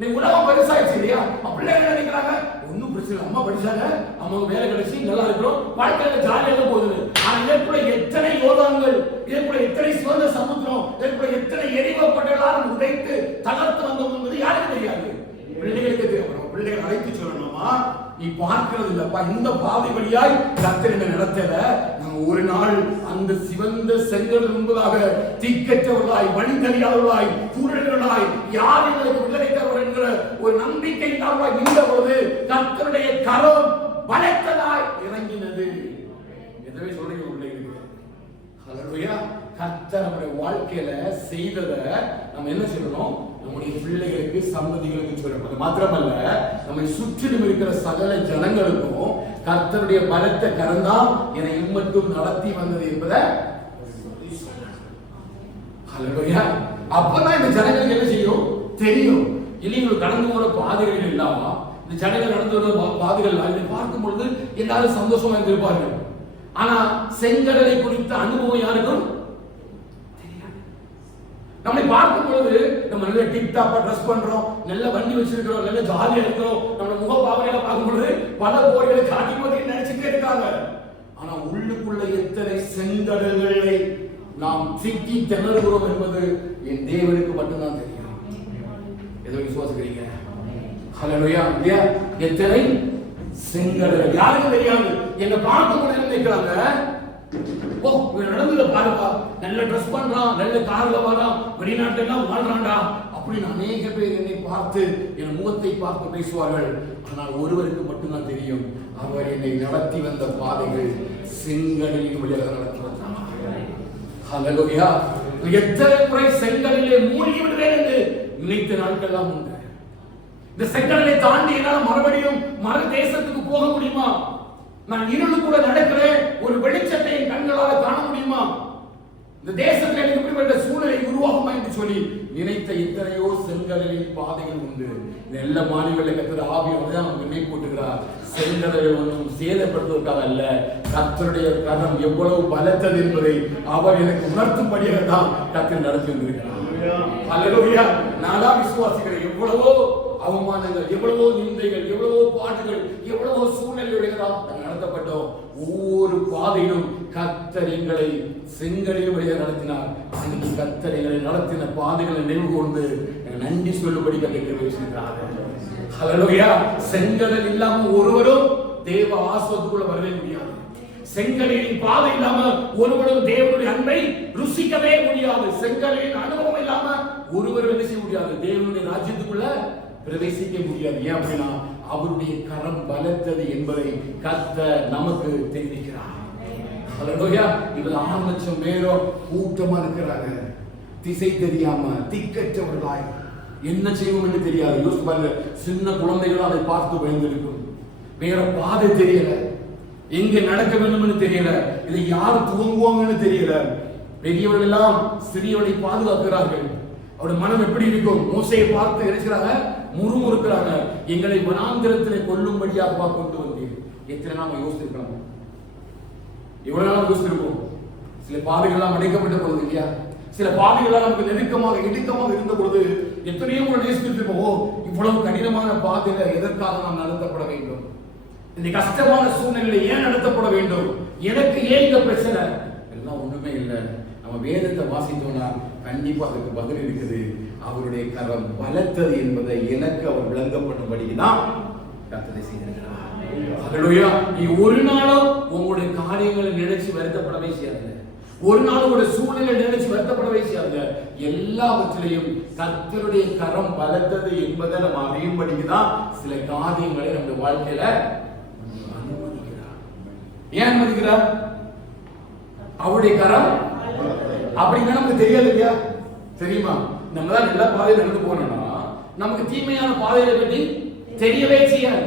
நீ உலகம் பெருசாயிடுச்சு இல்லையா? பிள்ளைங்க நினைக்கிறாங்க ஒன்னும் பிரச்சனை, அம்மா படிச்சாங்க, அம்மாவுக்கு வேலை கிடைச்சி நல்லா இருக்கிறோம், வாழ்க்கையில ஜாலியாக போகுது. ஆனா இதற்குள்ள எத்தனை யோதான்கள், இதற்குள்ள எத்தனை சிவந்த சமுத்திரம், இதற்குள்ள எத்தனை எரிவப்பட்டவர்களால் உடைத்து தகர்த்து வந்தோம் என்பது யாருக்கு தெரியாது? பிள்ளைகளுக்கு தெரியும். பிள்ளைகள் அழைத்து சொல்லணுமா, நீ பார்க்கிறது இல்லப்பா, இந்த பாதை வழியாய் கர்த்தர் என்ன நடத்தல. நம்ம ஒரு நாள் அந்த சிவந்த செங்கல் முன்பதாக தீக்கற்றவர்களாய், வழி தெரியாதவர்களாய், தூரர்களாய், யார் எங்களுக்கு விடுதலை தருவார் என்கிற ஒரு நம்பிக்கை இல்லாமல் இருந்த பொழுது கர்த்தருடைய கரம் பலத்ததாய் இறங்கினது. எதவே சொல்றீங்க பிள்ளைகளுக்கு? ஹல்லேலூயா. கர்த்தர் நம்முடைய வாழ்க்கையில செய்ததை நம்ம என்ன சொல்லணும்? நம்முடைய பிள்ளைகளுக்கு, சந்ததிகளுக்கு சொல்லணும். அது மாத்திரமல்ல, நம்மை சுற்றிலும் இருக்கிற சகல ஜனங்களுக்கும் கர்த்தருடைய பலத்த கரம்தான் என்னை இம்மட்டும் நடத்தி வந்தது என்பதை ஹல்லேலூயா. அப்பதான் இந்த ஜனங்களுக்கு என்ன செய்யும் தெரியும். இல்லைங்க கடந்து போற பாதைகள் இல்லாம இந்த ஜனங்கள் நடந்து வர பாதைகள் இதை பார்க்கும் பொழுது எல்லாரும் சந்தோஷமா இருந்திருப்பார்கள். ஆனா செங்கடலை குறித்த அனுபவம் யாருக்கும் நம்மை பார்க்கும் பொழுது நம்ம நல்ல டிப்டாப்பா ட்ரெஸ் பண்றோம், நல்ல வண்டி வச்சிருக்கிறோம், நல்ல ஜாலியா இருக்கிறோம், நம்ம முக பாவனையில பார்க்கும் பொழுது பல போர்களை காட்டி போது நினைச்சுட்டே இருக்காங்க. ஆனா உள்ளுக்குள்ள எத்தனை செங்கடல்களை நாம் சிக்கி திணறுகிறோம் என்பது என் தேவனுக்கு மட்டும்தான் தெரியும். ஏதோ விசுவாசிக்கிறீங்க? ஹல்லேலூயா. எத்தனை செங்கடல்கள் யாருக்கும் தெரியாது. என்ன பார்க்கும் பொழுது நினைக்கிறாங்க, ஓ நடந்துல பாருப்பா, நல்ல ட்ரெஸ் பண்றான், நல்ல கார்ல வரான், வெளிநாட்டுல எல்லாம் வாழ்றான்டா அப்படின்னு அநேக பேர் என்னை பார்த்து என் முகத்தை பார்த்து பேசுவார்கள். ஆனால் ஒருவருக்கு மட்டும்தான் தெரியும், அவர் என்னை நடத்தி வந்த பாதைகள் செங்கடலின் வழியாக நடத்தி வந்தார். ஹல்லேலூயா. எத்தனை முறை செங்கடலிலே மூழ்கி விடுவேன் என்று நினைத்த நாட்கள்லாம் உண்டு. இந்த செங்கடலை தாண்டி என்னால் மறுபடியும் மறு தேசத்துக்கு போக முடியுமா? நான் இருளுக்குள்ள நடக்கிறேன், ஒரு வெளிச்சத்தை என் கண்களால் காண முடியுமா? இந்த தேசத்தில் எனக்கு இப்படிப்பட்ட சூழ்நிலை உருவாகுமா என்று சொல்லி நினைத்த எத்தனையோ செங்கடலின் பாதைகள் உண்டு. நல்ல மாநில கர்த்தர் ஆவியானவர் தான் நமக்கு நினைவு கூட்டுகிறார். செங்கடலை ஒன்றும் சேதப்படுத்துவதற்காக அல்ல, கர்த்தருடைய கரம் எவ்வளவு பலத்தது என்பதை அவர் எனக்கு உணர்த்தும்படியாக தான் கர்த்தர் நடத்தி வந்திருக்கிறார். ஹல்லேலூயா. நானா விசுவாசிக்கிறேன். எவ்வளவோ அவமானங்கள், எவ்வளவோ நிந்தைகள், எவ்வளவோ பாடுகள், எவ்வளவோ சூழ்நிலையுடையதாக நடத்தப்பட்டோம். ஒவ்வொரு பாதையிலும் கர்த்தர் எங்களை செங்கடலின் வழியாக நடத்தினார். அன்னைக்கு கர்த்தர் எங்களை நடத்தின பாதைகளை நினைவு கூர்ந்து நன்றி சொல்லும்படி கற்றுக்கிறார். ஹல்லேலூயா. செங்கடல் இல்லாம ஒருவரும் தேவ ஆசீர்வாதத்துக்குள்ள வரவே முடியாது. செங்கடலின் பாதை இல்லாம ஒருவரும் தேவனுடைய அன்பை ருசிக்கவே முடியாது. செங்கடலின் அனுபவம் இல்லாம ஒருவரும் என்ன செய்ய முடியாது? தேவனுடைய ராஜ்யத்துக்குள்ள பிரவேசிக்க முடியாது. ஏன் அப்படின்னா அவருடைய கரம் பலத்தது என்பதை கர்த்தர் நமக்கு தெரிவிக்கிறார். ஹல்லேலூயா. இவர் 6 லட்சம் பேரோ கூட்டமா இருக்கிறாங்க, திசை தெரியாம திக்கற்றவர்களாய், என்ன செய்வோம் என்று தெரியாது. யோசித்து பாருங்க, சின்ன குழந்தைகளும் அதை பார்த்து பயந்திருக்கும். வேற பாதை தெரியல, எங்க நடக்க வேண்டும் என்று தெரியல, இதை யார் துவங்குவாங்கன்னு தெரியல. பெரியவர்கள் எல்லாம் சிறியவர்களை பாதுகாக்கிறார்கள். அவருடைய மனம் எப்படி இருக்கும்? மோசையை பார்த்து இருக்கிறாங்க, முறுமுறுக்கிறாங்க, எங்களை வனாந்திரத்திலே கொல்லும்படியாக கொண்டு வந்தீர். எத்தனை நாம யோசிச்சிருக்கணும்? எவ்வளவு நாள் யோசிச்சிருப்போம்? சில பாதைகள்லாம் அடைக்கப்பட்ட பொழுது இல்லையா, சில பாதைகள்லாம் நமக்கு நெருக்கமாக இடுக்கமாக இருந்த பொழுது எத்தனையோ யோசிச்சிருப்போம், இவ்வளவு கடினமான பாதையில எதற்காக நாம் நடத்தப்பட வேண்டும்? இந்த கஷ்டமான சூழ்நிலை ஏன் நடத்தப்பட வேண்டும்? எனக்கு ஏன் இந்த பிரச்சனை? எல்லாம் ஒண்ணுமே இல்லை. நம்ம வேதத்தை வாசித்தோம்னா கண்டிப்பா அதுக்கு பதில் இருக்குது. அவருடைய கரம் பலத்தது என்பதை எனக்கு அவர் விளங்கப்படும்படிதான் கர்த்தரை செய்திருக்கிறார். ஹல்லேலூயா. நீ ஒரு நாளும் உங்களுடைய காரியங்களை நினைச்சு வருத்தப்படவே செய்யாது. ஒரு நாள் ஒரு சூழ்நிலை நினைச்சு வருத்தப்படவே செய்யாத. எல்லாவற்றிலையும் கர்த்தருடைய கரம் பலத்தது என்பதை நம்ம அறியும்படிக்குதான் சில காரியங்களை நம்முடைய வாழ்க்கையில அனுமதிக்கிறார். ஏன் அனுமதிக்கிறார்? அவருடைய கரம் அப்படின்னா நமக்கு தெரியாது இல்லையா? தெரியுமா? நம்ம தான் நல்ல பாதையில் நடந்து போனோம்னா நமக்கு தீமையான பாதையில பற்றி தெரியவே செய்யாது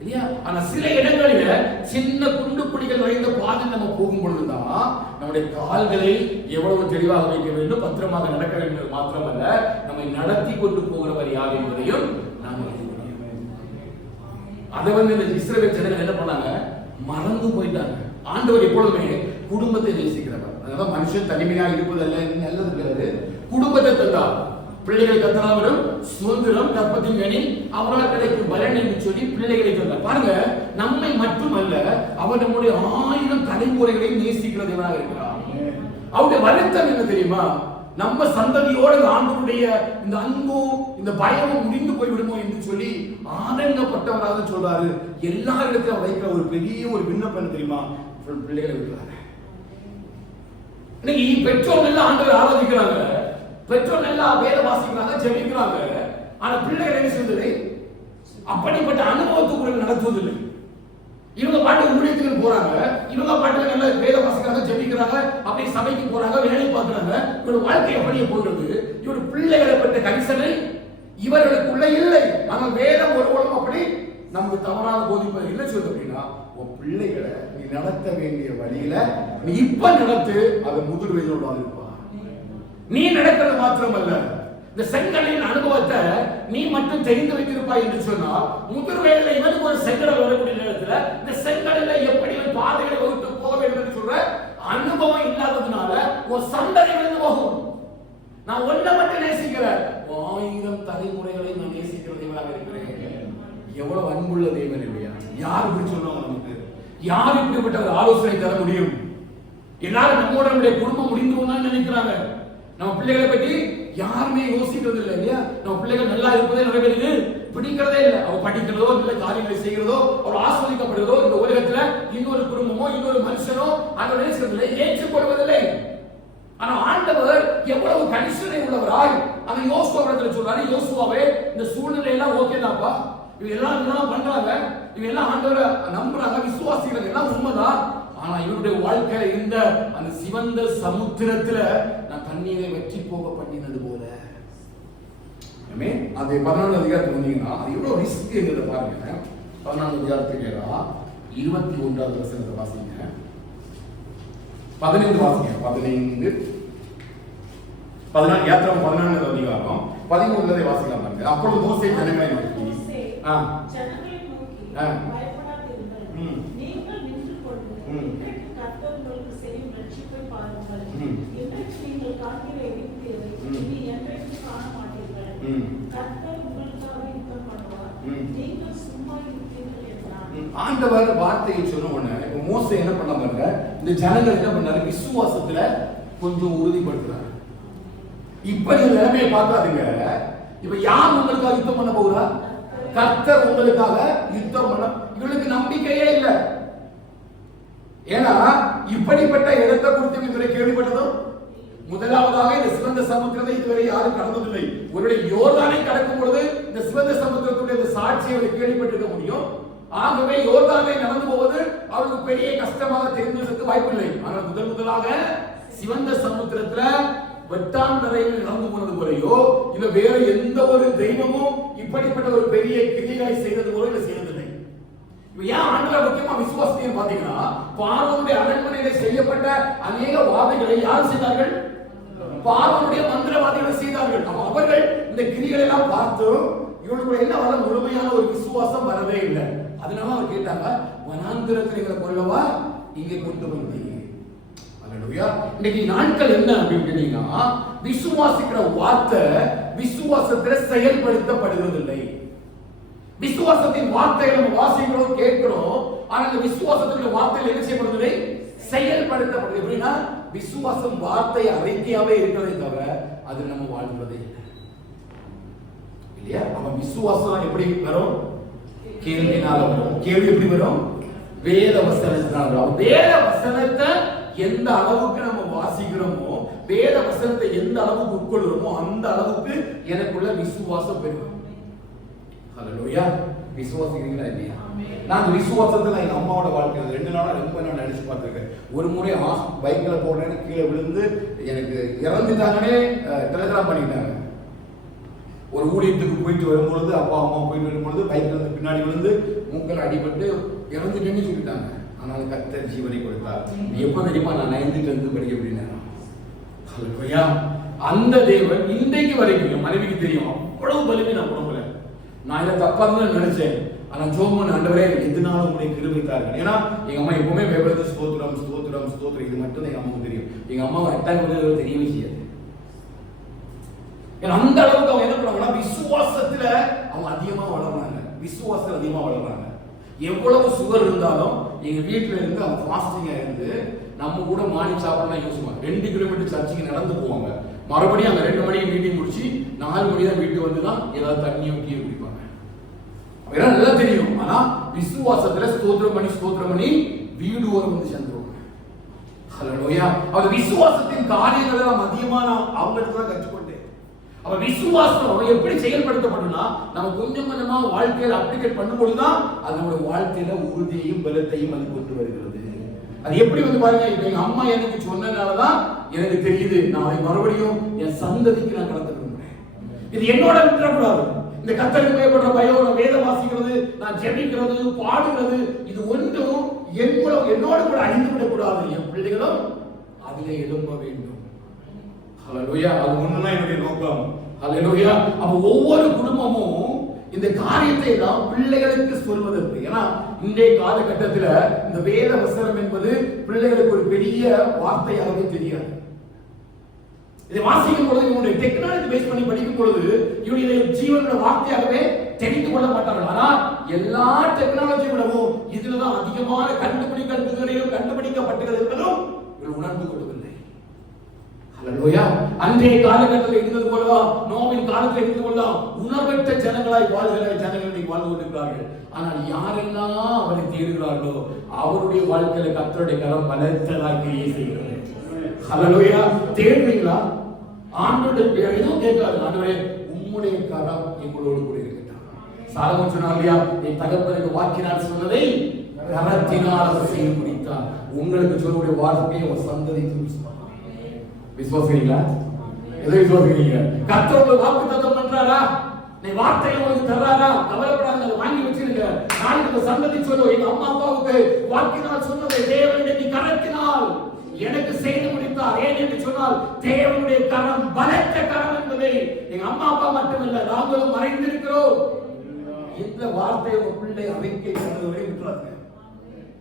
இல்லையா? ஆனா சில இடங்களில சின்ன குண்டு குழிகள் நிறைந்த பாதை நம்ம போகும் பொழுதுதான் நம்முடைய கால்களை எவ்வளவு தெளிவாக வைக்க வேண்டும், பத்திரமாக நடக்க வேண்டும் மாத்திரமல்ல நம்மை நடத்தி கொண்டு போகிறவர் யார் என்பதையும் நாம் அதை இந்த இஸ்ரவேல் ஜனங்கள் என்ன பண்ணாங்க? மறந்து போயிட்டாங்க. ஆண்டவர் எப்பொழுதுமே குடும்பத்தை நேசிக்கிறவர். அதாவது மனுஷன் தனிமையாக இருப்பதல்ல, நல்லது கிடையாது. குடும்பத்தை தந்தார். பிள்ளைகளை கத்தனாவரும் சுதந்திரம் கற்பத்தின் கனி அவரால் கிடைக்கும் பலன் என்று சொல்லி பிள்ளைகளை தந்தார். பாருங்க, நம்மை மட்டுமல்ல அவர் நம்முடைய 1000 தலைமுறைகளை நேசிக்கிறவராக இருக்கிறார். அவருடைய வருத்தம் என்ன தெரியுமா? நம்ம சந்ததியோட ஆண்டவருடைய இந்த அன்பும் இந்த பயமும் முடிந்து போய்விடுமோ என்று சொல்லி ஆதங்கப்பட்டவராக சொல்றாரு. எல்லா இடத்திலும் வைக்கிற ஒரு பெரிய ஒரு விண்ணப்பம் தெரியுமா? பிள்ளைகளை விடுறாங்க. இன்னைக்கு பெற்றோர் எல்லாம் ஆண்டவர் ஆராதிக்கிறாங்க, பெற்றோர் எல்லாம் வேத வாசிக்கிறாங்க, ஜெபிக்கிறாங்க. ஆனா பிள்ளைகள் என்ன செய்வதில்லை? அப்படிப்பட்ட அனுபவத்துக்குள்ள நடத்துவதில்லை. இவங்க பாட்டு ஊழியத்துக்கு போறாங்க, இவங்க பாட்டு நல்ல வேத வாசிக்கிறாங்க, ஜெபிக்கிறாங்க, அப்படியே சபைக்கு போறாங்க, வேலை பார்க்கறாங்க. இவங்க வாழ்க்கை எப்படியே போகிறது? இவங்க பிள்ளைகளை பட்ட கரிசனை இவர்களுக்குள்ள இல்லை. ஆனா வேதம் ஒருவரும் அப்படி நமக்கு தவறாக போதிப்பது என்ன சொல்லுது அப்படின்னா, உன் பிள்ளைகளை நீ நடத்த வேண்டிய வழியில நீ இப்ப நடத்து, அது முதிர் வயதோட இருப்பா. நீ நடக்கிறது மாத்திரமல்ல, இந்த செங்கலின் அனுபவத்தை நீ மட்டும் தெரிந்து வைத்திருப்பாய் என்று சொன்னால் முதிர் வயதில் இவனுக்கு ஒரு செங்கடல் வரக்கூடிய நேரத்தில் இந்த செங்கடல எப்படி பாதைகளை வகுத்து போக வேண்டும் என்று சொல்ற அனுபவம் இல்லாததுனால ஒரு சந்ததி விழுந்து போகும். நான் ஒன்றை மட்டும் நேசிக்கிறேன், 1000 தலைமுறைகளை நான் நேசிக்கிற தேவனாக இருக்கிறேன். எவ்வளவு அன்புள்ள தேவன் இல்லையா? யார் இப்படி சொல்லுவாங்க? நமக்கு யார் இப்படிப்பட்ட ஒரு ஆலோசனை தர முடியும்? எல்லாரும் நம்மோட நம்முடைய குடும்பம் முடிந்து நினைக்கிறாங்க. நம்ம பிள்ளைகளை பற்றி யாருமே யோசிக்கிறது இல்லை இல்லையா? நம்ம பிள்ளைகள் நல்லா இருப்பதே நிறைய பேருக்கு பிடிக்கிறதே இல்லை. அவ படிக்கிறதோ நல்ல காரியங்களை செய்கிறதோ அவர் ஆஸ்வதிக்கப்படுகிறதோ இந்த உலகத்துல இன்னொரு குடும்பமோ இன்னொரு மனுஷனோ அந்த நேசத்திலே ஏற்றுக்கொள்வதில்லை. ஆனா ஆண்டவர் எவ்வளவு கரிசனை உள்ளவராய் அந்த யோசுவாவிடத்துல சொல்றாரு, யோசுவாவே இந்த சூழ்நிலை எல்லாம் ஓகே தான்ப்பா, இவங்க எல்லாம் இதெல்லாம் பண்றாங்க, இவங்க எல்லாம் ஆண்டவரை நம்புறாங்க, விசுவாசிகள் எல்லாம் உண்மைதான். ஆனா இவருடைய வாழ்க்கையில இருந்த அந்த சிவந்த சமுத்திரத்துல நான் தண்ணீரை வெற்றி போக பண்ணினது போல. அது 14 அதிகாரத்துக்கு வந்தீங்கன்னா அது எவ்வளவு ரிஸ்க் பாருங்க. 14 அதிகாரத்துக்கு 21வது வசனத்தை வாசிங்க, 15 வாசிங்க, 15 14 யாத்திரை 14 அதிகாரம் 13 வாசிக்கலாம் பாருங்க. அப்பொழுது மோசே ஜனங்களை நோக்கி ஆண்டவர் வார்த்தையை சொன்ன உடனே மோசே என்ன பண்ண பாருங்க, இந்த ஜனங்கள் என்ன பண்ணாரு? விசுவாசத்துல கொஞ்சம் உறுதிப்படுத்துறாரு. இப்ப நீங்க நிலைமையை பார்க்காதீங்க. இப்ப யார் உங்களுக்காக யுத்தம் பண்ண போகிறா? கர்த்தர் உங்களுக்காக யுத்தம் பண்ண. இவளுக்கு நம்பிக்கையே இல்லை. ஏன்னா இப்படிப்பட்ட இடத்தை குறித்து இதுவரை கேள்விப்பட்டதும் முதலாவதாக இந்த சிவந்த சமுத்திரத்தை இதுவரை யாரும் கடந்ததில்லை. ஒருவேளை யோர்தானை கடக்கும் பொழுது இந்த சிவந்த சமுத்திரத்துடைய இந்த சாட்சியை அவர் கேள்விப்பட்டிருக்க முடியும். ஆகவே யோர்தானை நடந்து போவது அவருக்கு பெரிய கஷ்டமாக தெரிந்ததற்கு வாய்ப்பில்லை. ஆனால் முதலாக சிவந்த சமுத்திரத்துல வெட்டாந்தரையில் நடந்து போனது போலையோ இல்ல வேற எந்த ஒரு தெய்வமும் இப்படிப்பட்ட ஒரு பெரிய கிரியை செய்தது போல இல்ல செய்யறதில்லை. ஏன் ஆண்டவர் முக்கியமா விசுவாசத்தையும் பாத்தீங்கன்னா, பார்வோனுடைய அரண்மனையில செய்யப்பட்ட அநேக வாதைகளை யார் செய்தார்கள்? பார்வோனுடைய மந்திரவாதிகள் செய்தார்கள். அவர்கள் இந்த கிரிகளை எல்லாம் பார்த்து இவர்களுக்கு என்ன வர முழுமையான ஒரு விசுவாசம் வரவே இல்லை. அதனால அவர் கேட்டாங்க, வனாந்திரத்தில் கொள்ளவா இங்கே கொண்டு வந்தீங்க. இன்னைக்கு நாட்கள் என்ன அப்படின்னு விசுவாசிக்கிற வார்த்தை விசுவாசத்துல செயல்படுத்தப்படுவதில்லை. விசுவாசத்தின் வார்த்தையை நம்ம வாசிக்கிறோம், கேட்கிறோம். ஆனா இந்த விசுவாசத்தின் வார்த்தையில் என்ன செய்யப்படுவதில்லை? செயல்படுத்தப்படுது. எப்படின்னா விசுவாசம் வார்த்தை அறிக்கையாவே இருக்கிறதே தவிர அது நம்ம வாழ்வதே இல்லை இல்லையா? அவன் விசுவாசம் எப்படி வரும்? கேள்வினால வரும். கேள்வி எப்படி வரும்? வேத வசனத்தினால வரும். வேத வசனத்தை எந்த அளவுக்கு நம்ம வாசிக்கிறோமோ, வேத வசனத்தை எந்த அளவுக்கு உட்கொள்கிறோமோ அந்த அளவுக்கு எனக்குள்ள விசுவாசம் பெருகும். ஹல்லேலூயா. விசுவாசிக்கிறீங்களா இல்லையா? நான் அந்த விசுவாசத்துல எங்க அம்மாவோட வாழ்க்கையில 2 நாளா ரொம்ப நான் நினைச்சு பார்த்திருக்கேன். ஒரு முறை பைக்கில் போடுறேன்னு கீழே விழுந்து எனக்கு இறந்துட்டாங்கன்னே டெலிகிராம் பண்ணிட்டாங்க. ஒரு ஊழியத்துக்கு போயிட்டு வரும்பொழுது, அப்பா அம்மா போயிட்டு வரும்பொழுது பைக்ல இருந்து பின்னாடி விழுந்து மூக்கில் அடிபட்டு இறந்துட்டேன்னு சொல்லிட்டாங்க. ஆனால் கர்த்தர் ஜீவனை கொடுத்தார். எப்ப தெரியுமா? நான் 9th 10th படிக்க அப்படின்னா அந்த தேவன் இன்றைக்கு வரைக்கும் என் மனைவிக்கு தெரியும். அவ்வளவு வலிமை நான் உடம்புல. நான் இதை தப்பா தான் நினைச்சேன். ஆனா ஜோமன் ஆண்டவரே எதுனாலும் உங்களுடைய கிருபை தாருங்க. ஏன்னா எங்க அம்மா எப்பவுமே வேவது ஸ்தோத்திரம் ஸ்தோத்திரம் ஸ்தோத்திரம் இது மட்டும் தான் எங்க அம்மாவுக்கு தெரியும். எங்க அம்மாவை அட்டாக் பண்ணது தெரியவே செய்யாது. அந்த அளவுக்கு அவங்க என்ன பண்ணுவாங்கன்னா விசுவாசத்துல அவங்க அதிகமா வளர்றாங்க. விசுவாசத்துல அதிகமா வளர்றாங்க. எவ்வளவு சுகர் இருந்தாலும் எங்க வீட்டுல இருந்து அவங்க ஃபாஸ்டிங்கா இருந்து நம்ம கூட மாடி சாப்பிடலாம் யோசிப்பாங்க. 2 கிலோமீட்டர் சர்ச்சுக்கு நடந்து போவாங்க. மறுபடியும் அங்க 2 மணிக்கு மீட்டிங் முடிச்சு 4 மணி தான் வீட்டு வந்து தான் ஏதாவது தண்ணியோ டீயோ குடிப்பாங்க. அதெல்லாம் நல்லா தெரியும். ஆனா விசுவாசத்துல ஸ்தோத்திரம் பண்ணி வீடு வரை வந்து சேர்ந்துருவாங்க. ஹல்லேலூயா. அந்த விசுவாசத்தின் காரியங்களை நாம் அதிகமா அவங்களுக்கு தான் கற்றுக்கொண்டேன். அப்ப விசுவாசம் எப்படி செயல்படுத்தப்படும்னா நம்ம கொஞ்சம் கொஞ்சமா வாழ்க்கையில அப்ளிகேட் பண்ணும்போதுதான் அது நம்முடைய வாழ்க்கையில உறுதியையும் பலத்தையும் அது கொண்டு வருகிறது. அது எப்படி வந்து பாருங்க, இப்ப எங்க அம்மா எனக்கு சொன்னதுனாலதான் எனக்கு தெரியுது நான் அதை மறுபடியும் என் சந்ததிக்கு நான் கடத்த விரும்புறேன். இது என்னோட விட்டுறக்கூடாது. இந்த கர்த்தருக்கு பயப்படுற பயம், வேத வாசிக்கிறது, நான் ஜெபிக்கிறது, பாடுகிறது, இது ஒன்றும் என்னோட கூட அழிந்து விடக்கூடாது. என் பிள்ளைகளும் அதிலே எழும்ப வேண்டும். ஹல்லேலூயா. அது ஒண்ணுதான் என்னுடைய நோக்கம். ஹல்லேலூயா. அப்ப ஒவ்வொரு குடும்பமும் இந்த காரியத்தை எல்லாம் பிள்ளைகளுக்கு சொல்வதற்கு, ஏன்னா இன்றைய காலகட்டத்தில் இந்த வேத வசனம் என்பது பிள்ளைகளுக்கு ஒரு பெரிய வார்த்தையாகவே தெரியாது. இதை வாசிக்கும் பொழுது இவனுடைய டெக்னாலஜி பேஸ் பண்ணி படிக்கும் பொழுது இவனுடைய ஜீவனோட வார்த்தையாகவே தெரிந்து கொள்ள மாட்டார்கள். ஆனால் எல்லா டெக்னாலஜி விடவும் இதுலதான் அதிகமான கண்டுபிடிக்கப்பட்டுகிறது என்பதும் இவர்கள் உணர்ந்து கொள்ளவில்லை. ஹல்லேலூயா. அன்றைய காலகட்டத்தில் இருந்தது போலவா, நோவின் காலத்தில் இருந்தது போலவா உணர்வற்ற ஜனங்களாய் வாழ்கிற ஜனங்கள் வாழ்ந்து கொண்டிருக்கிறார்கள். ஆனால் யாரெல்லாம் அவரை தேடுகிறார்களோ அவருடைய வாழ்க்கையில கர்த்தருடைய கரம் பலத்ததாய் கிரியை செய்கிறது. ஹல்லேலூயா. தேடுவீங்களா? ஆண்டவருடைய பேர் எதுவும் கேட்காது. ஆண்டவரே உம்முடைய கரம் எங்களோடு கூட இருக்கட்டும். சாலமோன் சொன்னார் இல்லையா, என் தகப்பனுக்கு வாக்கினால் சொன்னதை கரத்தினால் செய்து முடித்தார். உங்களுக்கு சொல்லக்கூடிய வார்த்தையை உன் சந்ததிக்கு விசுவாசிக்கிறீங்களா? எதை விசுவாசிக்கிறீங்க? கர்த்தர் உங்களுக்கு வாக்குத்தத்தம் பண்றாரா? நீ வார்த்தையை உங்களுக்கு தர்றாரா? கவலைப்படாத, அதை வாங்கி வச்சிருங்க. நாளைக்கு சந்ததி சொல்லுவோம், எங்க அம்மா அப்பாவுக்கு வாக்கினால் சொன்னதை தேவன் இன்னைக்கு கரத்தினால் எனக்கு செய்து முடித்தார். ஏன் என்று சொன்னால் தேவனுடைய கரம் பலத்த கரம் என்பதை எங்க அம்மா அப்பா மட்டுமல்ல நாங்களும் மறைந்திருக்கிறோம். இந்த வார்த்தையை உங்க பிள்ளை அமைக்கை சொன்னதை விட்டுறாங்க.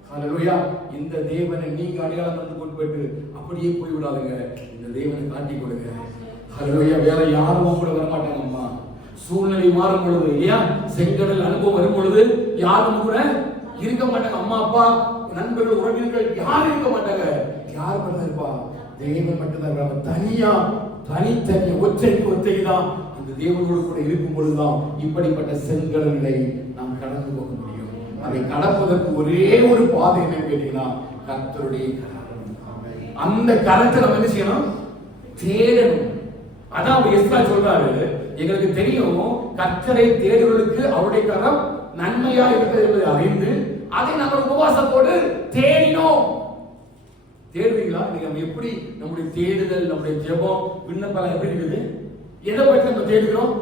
ஹல்லேலூயா. இந்த தேவனை நீங்க அடையாளம் கண்டு கொண்டு அப்படியே போய் விடாதுங்க. இந்த தேவனை காட்டி கொடுங்க. ஹல்லேலூயா. வேற யாரும் கூட வர மாட்டாங்க. அம்மா சூழ்நிலை மாறும் பொழுது இல்லையா, செங்கடல் அனுபவம் வரும் பொழுது யாரும் கூட இருக்க மாட்டாங்க. அம்மா அப்பா நண்பர்கள் உறவினர்கள் யாரும் இருக்க மாட்டாங்க. யார் மட்டும் இருப்பா? தேவன் மட்டும்தான். தனியா தனித்தனி ஒற்றைதான் அந்த தேவனோடு கூட இருக்கும் பொழுதுதான் இப்படிப்பட்ட செங்கடல்களை நாம் கடந்து போக முடியும். அதை கடப்பதற்கு ஒரே ஒரு பாதை என்னன்னு கேட்டீங்கன்னா கர்த்தருடைய கரம். அந்த கரத்தை நம்ம என்ன செய்யணும்? தேடணும். அதான் எஸ்றா சொல்றாரு, எங்களுக்கு தெரியும் கர்த்தரை தேடுவதற்கு அவருடைய கரம் நன்மையா இருக்கிறது என்பதை அறிந்து அதை நம்ம உபவாசத்தோடு தேடினோம். தேடுவீங்களா? நீங்க எப்படி நம்முடைய தேடுதல், நம்முடைய ஜெபம், விண்ணப்பம் எப்படி இருக்குது? எதை பற்றி நம்ம தேடுகிறோம்?